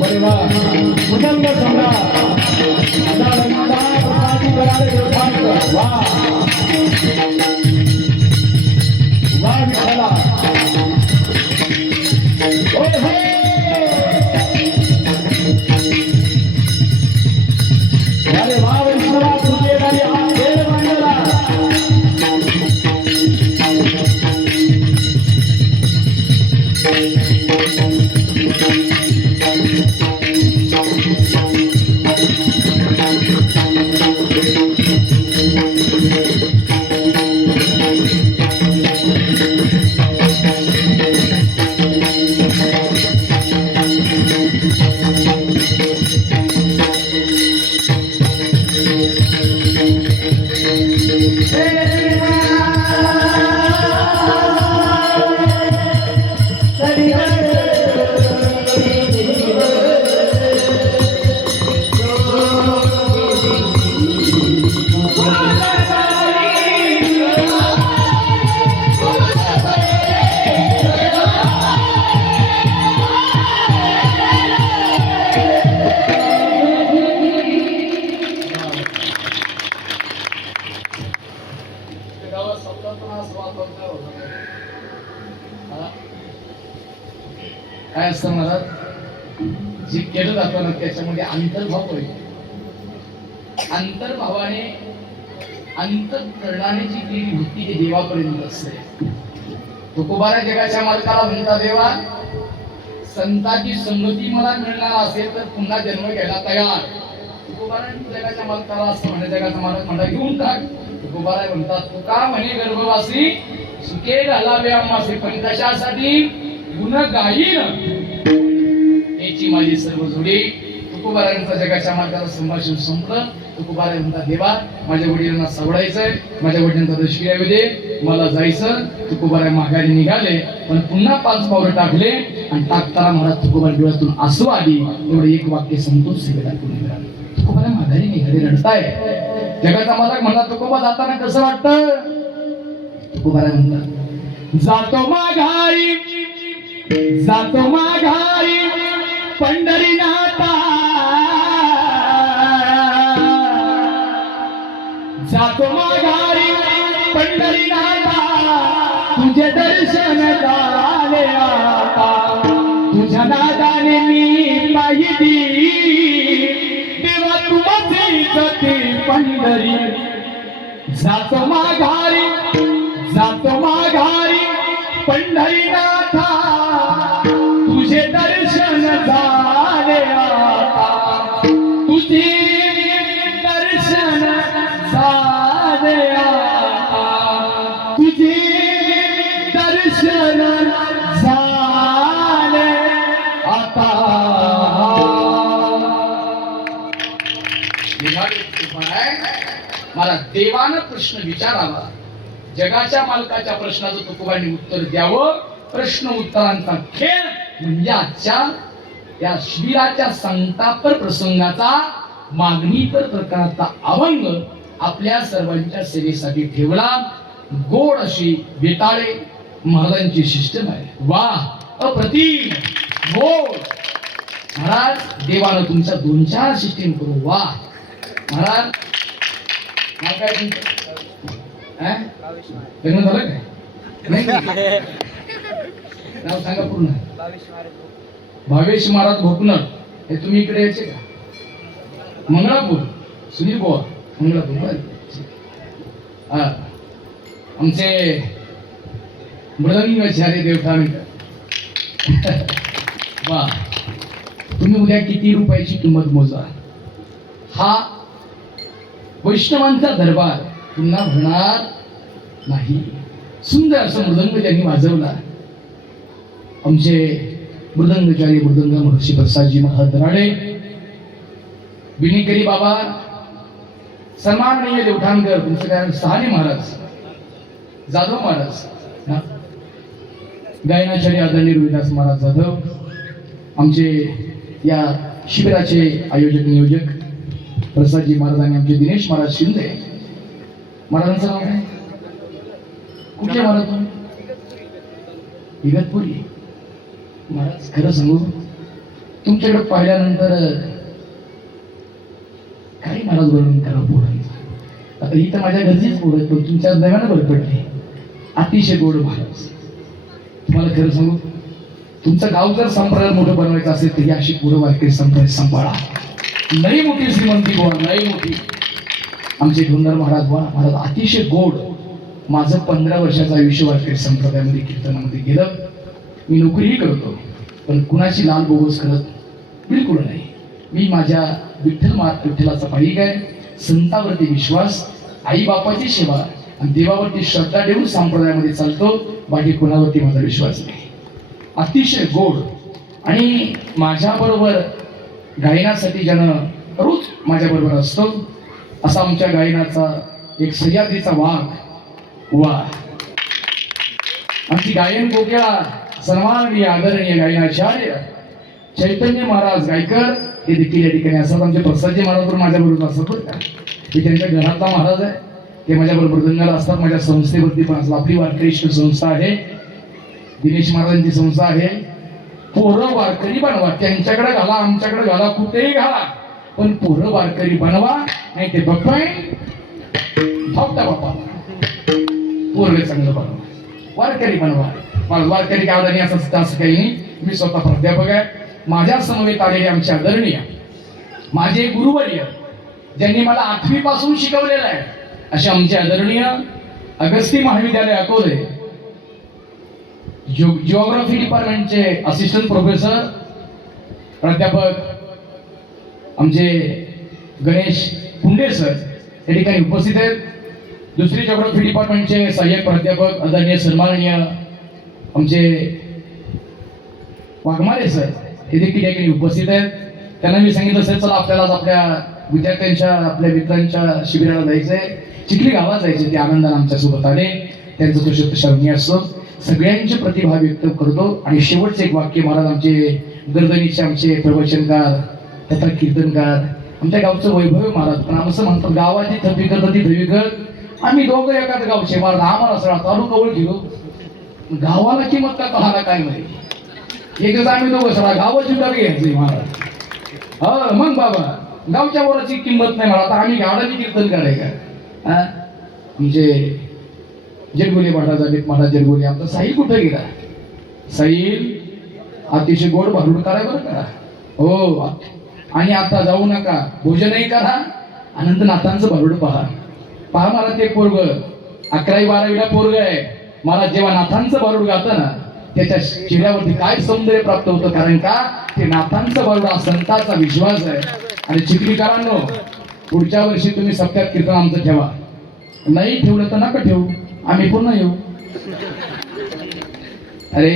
बरे वा कुटुंब सम्राट आता लग्नाला प्रसादी करायला देवतांत वा वा विठ्ठला ओय होय अरे वा विठ्ठला तुझे गाडी हा खेळ मांडला काय असतं मला जे केलं जातं ना त्याच्यामध्ये अंतर्भाव होईल. अंतर्भावाने अंतःकरणाने जी केली वृत्ती ती देवापर्यंत असते. तुकोबारा जगाच्या मालकाला म्हणता देवा संताची संगती मला मिळणार असेल तर पुन्हा जन्म घ्यायला तयार. तुकोबाराने जगाच्या मालकाला असं म्हणा जगाचा मालक म्हणता घेऊन टाक. तुकोबारा म्हणतात तुका म्हणे गर्भवासी सुखे घालावे आम्हासे पण कशासाठी गुण गायीन याची माझी सर्व जोडी. तुकोबारांचा जगाच्या मार्गाला संभाषण संपलं. तुकोबाराय म्हणतात देवा माझ्या वडिलांना सावडायचंय, माझ्या वडिलांचा दशक्रिया येऊ दे, मला जायचं. तुकोबाराय माघारी निघाले, पण पुन्हा 5 पावलं टाकले आणि टाकताना महाराज तुकोबाराय डोळ्यातून आसू आली. एवढं एक वाक्य संतोष सेवेला पुढे मिळालं. तुकोबाराय माघारी निघाले, रडताय. जगाचा मालक म्हणला तुकोबा जाताना कसं वाटतं? तुकोबाराय म्हणतात जातो माघारी, जातो माघारी पंढरीनाथा, जातो माघारी पंढरीनाथा, तुझे दर्शन झाले आता, तुझ्या नादाने मी पाहिली देवा तुझी पंढरी. जातो माघारी, जातो माघारी पंढरीनाथा, तुझे दर्शन झाले आता, तुझे दर्शन झाले आता, तुझे दर्शन झाले आता. मला देवानं प्रश्न विचारावा, जगाच्या मालकाच्या प्रश्नाचं तुकोबांनी उत्तर द्यावं. प्रश्न उत्तरांचा खेळ म्हणजे आजच्या या शिबिराच्या संतापर प्रसंगाचा मागणीपर प्रकारचा अभंग आपल्या सर्वांच्या सेवेसाठी ठेवला. गोड अशी बेताळे महाराजांची सिस्टम आहे. वा अप्रतिम गोड. महाराज देवानं तुमच्या 2-4 सिस्टीम करू. वा महाराज नाव काय तुमचं? लग्न झालं काय? नाही नाव सांगा पूर्ण. भावेश महाराज भोकनर. हे तुम्ही इकडे यायचे का? मंगळापूर. सुनील बुवा मंगळापूर. हा आमचे मृदंगाचार्य देवठाणकर. वा तुम्ही उद्या किती रुपयाची किंमत मोजा. हा वैष्णवांचा दरबार पुन्हा भरणार नाही. सुंदर असं मृदंग त्यांनी वाजवला. आमचे मृदंगचार्य मृदंग महर्षी प्रसादजी महाराज दराडे, विनिकरी बाबा, सन्माननीय देवठाणकर, तुमचं काय सहाने महाराज, जाधव महाराज, गायनाचार्य आदरणीय रोहिदास महाराज जाधव, आमचे या शिबिराचे आयोजक नियोजक प्रसादजी महाराज आणि आमचे दिनेश महाराज शिंदे. महाराजांचं नाव काय? कुठले महाराज तुम्ही? इगतपुरी. महाराज खरं सांगू, तुमच्याकडे पाहिल्यानंतर काही महाराज वर्णन करा पोरांचं. आता ही तर माझ्या घरचीच पोरं, पण तुमच्या नव्यानं बरं पडले. अतिशय गोड महाराज. तुम्हाला खरं सांगू, तुमचं गाव जर संप्रदाय मोठं बनवायचं असेल तर ही अशी पोरं वारकरी संप्रदाय सांभाळा. लई मोठी श्रीमंती बुवा, लई मोठी. आमचे धुंदर महाराज बुवा, महाराज अतिशय गोड. माझं 15 वर्षाचं आयुष्य वारकरी संप्रदायामध्ये कीर्तनामध्ये गेलं. मी नोकरीही करतो, पण कुणाची लाल बोगस करत बिलकुल नाही. मी माझ्या विठ्ठलाचा पायी आहे. संतावरती विश्वास, आई बापाची सेवा आणि देवावरती श्रद्धा ठेवून संप्रदायामध्ये चालतो. बाकी कोणावरती माझा विश्वास नाही. अतिशय गोड. आणि माझ्याबरोबर गायनासाठी ज्यानं रोज माझ्याबरोबर असतो असा आमच्या गायनाचा एक सह्याद्रीचा वाघ. वा आमची गायन कोकिळा सन्माननीय आदरणीय गायनाचार्य चैतन्य महाराज गायकर हे देखील या ठिकाणी असतात. आमचे प्रसादजी महाराज माझ्याबरोबर असतात बरं का. ते त्यांच्या घरातला महाराज आहे. ते माझ्याबरोबर मृदंगाला असतात. माझ्या संस्थेवरती पण असतात. आपली वारकरी संस्था आहे, दिनेश महाराजांची संस्था आहे. पोरं वारकरी बनवा. त्यांच्याकडे घाला, आमच्याकडे घाला, कुठेही घाला, पण पोरं वारकरी बनवा. नाही ते बघतोय फक्त बाप्पा पोरं चांगलं बनवा, वारकरी बनवा. वारकरी गावाला नाही असं काही नाही. मी स्वतः प्राध्यापक आहे. माझ्या समवेत आलेले आमचे आदरणीय माझे गुरुवर्य ज्यांनी मला 8वी पासून शिकवलेलं आहे असे आमचे आदरणीय अगस्ती महाविद्यालय अकोले जिओग्राफी डिपार्टमेंटचे असिस्टंट प्रोफेसर प्राध्यापक आमचे गणेश कुंडे सर या ठिकाणी उपस्थित आहेत. दुसरी जिओग्राफी डिपार्टमेंटचे सहाय्यक प्राध्यापक आदरणीय सन्माननीय आमचे वाघमारे सर हे देखील या ठिकाणी उपस्थित आहेत. त्यांना मी सांगितलं सर चला आपल्याला आपल्या विद्यार्थ्यांच्या आपल्या मित्रांच्या शिबिराला जायचंय, चिखली गावात जायचे, ते आनंदाने आमच्या सोबत आले, त्यांचं तो शब्द शरणीय असतो. सगळ्यांची प्रतिभा व्यक्त करतो. आणि शेवटचं एक वाक्य महाराज आमचे गर्दनीचे आमचे प्रवचनकार तथा कीर्तनकार, आमच्या गावचं वैभव महाराज, पण आमचं म्हणतात गावाची थपी करत ती धवी करत, आम्ही दोघं एकाच गावचे महाराज, आम्हाला सगळा तालुका ओळखीलो, गावाला किंमत का कळाला काय माहिती. एक दिवस आम्ही दोघं सगळा गावाची उडाल घ्यायची महाराज. हो मग बाबा, गावच्या वराची किंमत नाही मला, आता आम्ही गावाची कीर्तन करायचं हा. म्हणजे जडगोले महाराज आलेत, महाराज जडगोले, आमचा साहिल कुठं गेला? साहिल अतिशय गोड भारूड करा बरं का हो. आणि आता जाऊ नका, भोजनही करा, अनंत नाथांचं भारूड पहा. पहा मला ते पोरग 11वी-12वीला पोरग आहे. मला जेव्हा नाथांचं भारूड गातं ना, त्याच्या चेहऱ्यावरती काय सौंदर्य प्राप्त होतं, कारण का ते नाथांचं भारूड हा संतांचा विश्वास आहे. आणि चिखलीकरांनो, पुढच्या वर्षी तुम्ही सप्त्यात कीर्तन आमचं ठेवा, नाही ठेवलं तर नका ठेवू, आम्ही पुन्हा येऊ. अरे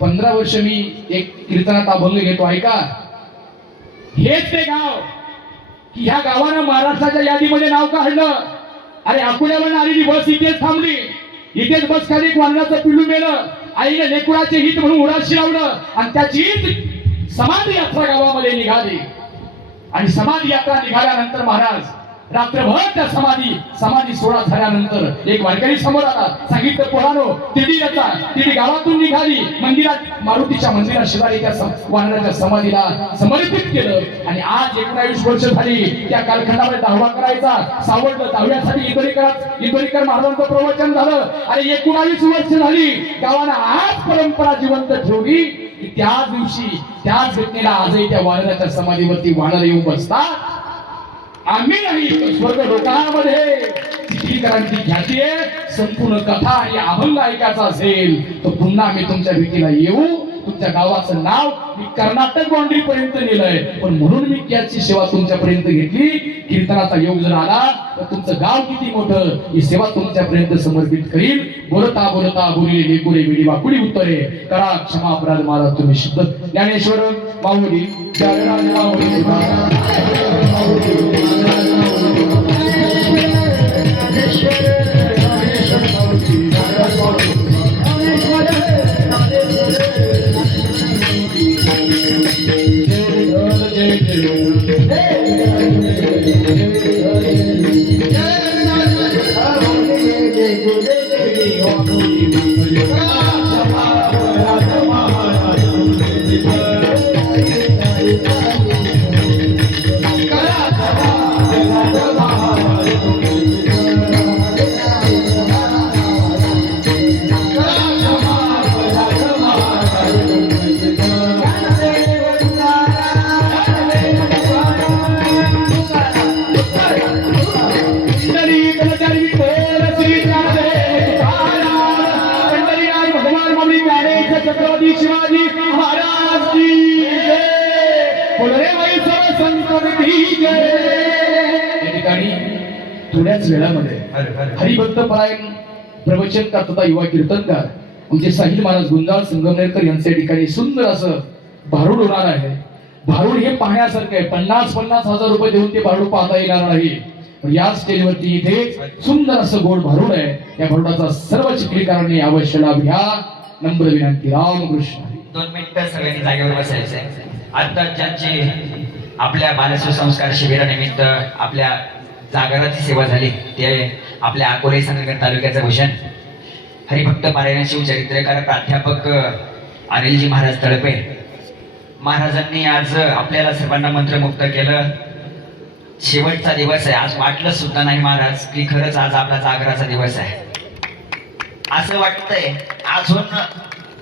15 वर्ष मी एक कीर्तनात अभंग घेतो, ऐका. हेच ते गाव की ह्या गावानं महाराष्ट्राच्या यादीमध्ये नाव काढलं. अरे अकोल्यावरून आलेली बस इथेच थांबली, इथेच बस खाली एक वानराचं पिल्लू मेलं, आईने लेकुळाचे हित म्हणून उडाशी लावलं, आणि त्याची समाधी यात्रा गावामध्ये निघाली. आणि समाधी यात्रा निघाल्यानंतर महाराज रात्रभर त्या समाधी सोहळा झाल्यानंतर एक वारकरी समोर आला, सांगितलं पोरानो, तिडी गावातून निघाली, मंदिरात मारुतीच्या मंदिरात शेजारी त्या वानराच्या समाधीला समर्पित केलं. आणि आज 19 वर्ष झाली त्या कालखंडामध्ये 10वा करायचा, सावडलं 10व्यासाठी इंदोरीकर महाराजांचं प्रवचन झालं. आणि 19 वर्ष झाली गावानं आज परंपरा जिवंत ठेवली की त्याच दिवशी त्याच घटनेला आजही त्या वानराच्या समाधीवरती वानर येऊन बसतात. आम्ही नाही, स्वर्ग लोकांमध्ये चिखलीकरांची ख्याती आहे. संपूर्ण कथा आणि अभंग ऐकायचा असेल तर पुन्हा आम्ही तुमच्या भेटीला येऊ. तुमच्या गावाचं नाव मी कर्नाटक बाउंड्री पर्यंत नेलंय, पण म्हणून मी याची सेवा तुमच्यापर्यंत घेतली. कीर्तनाचा योग जर आला तर तुमचं गाव किती मोठं ही सेवा तुमच्यापर्यंत समर्पित करील. बोलता बोलता बोलले लेकुरे वेडी वाकुडी उत्तरे, करा क्षमा अपराध महाराज तुम्ही शुद्ध. ज्ञानेश्वर माऊली ज्ञानराज माऊली छत्रपती शिवाजी महाराज की जय. बोल रे बाई सर्व संतती जय. या ठिकाणी थोड्याच वेळामध्ये हरिभक्त परायण प्रवचनकार तथा युवा कीर्तनकार आमचे साहिल महाराज गुंजाळ संगमनेरकर यांच्या ठिकाणी सुंदर असं भारूड होणार आहे. भारूड हे पाहण्यासारखं आहे. 50-50 हजार रुपये देऊन ते भारूड पाहता येणार नाही. पण या स्टेजवरती इथे सुंदर असं गोड भारूड आहे. या भारूडाचा सर्व चिखलीकरांनी अवश्य लाभ घ्या. नम्र विनंती. रामकृष्ण. 2 मिनिटं सगळ्यांनी जागेवर बसायचंय. आता ज्यांची आपल्या बालसंस्कार शिबिरानिमित्त आपल्या जागराची सेवा झाली ते आपल्या अकोले संगमेश्वर तालुक्याचे भूषण हरिभक्त पारायण शिवचरित्रकार प्राध्यापक अनिलजी महाराज तळपे महाराजांनी आज आपल्याला सर्वांना मंत्रमुक्त केलं. शेवटचा दिवस आहे. आज वाटलं सुद्धा नाही महाराज की खरंच आज आपला जागराचा दिवस आहे. असं वाटतंय अजून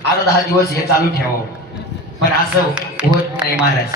8-10 दिवस हे चालू ठेवावं, पण असं होत नाही महाराज.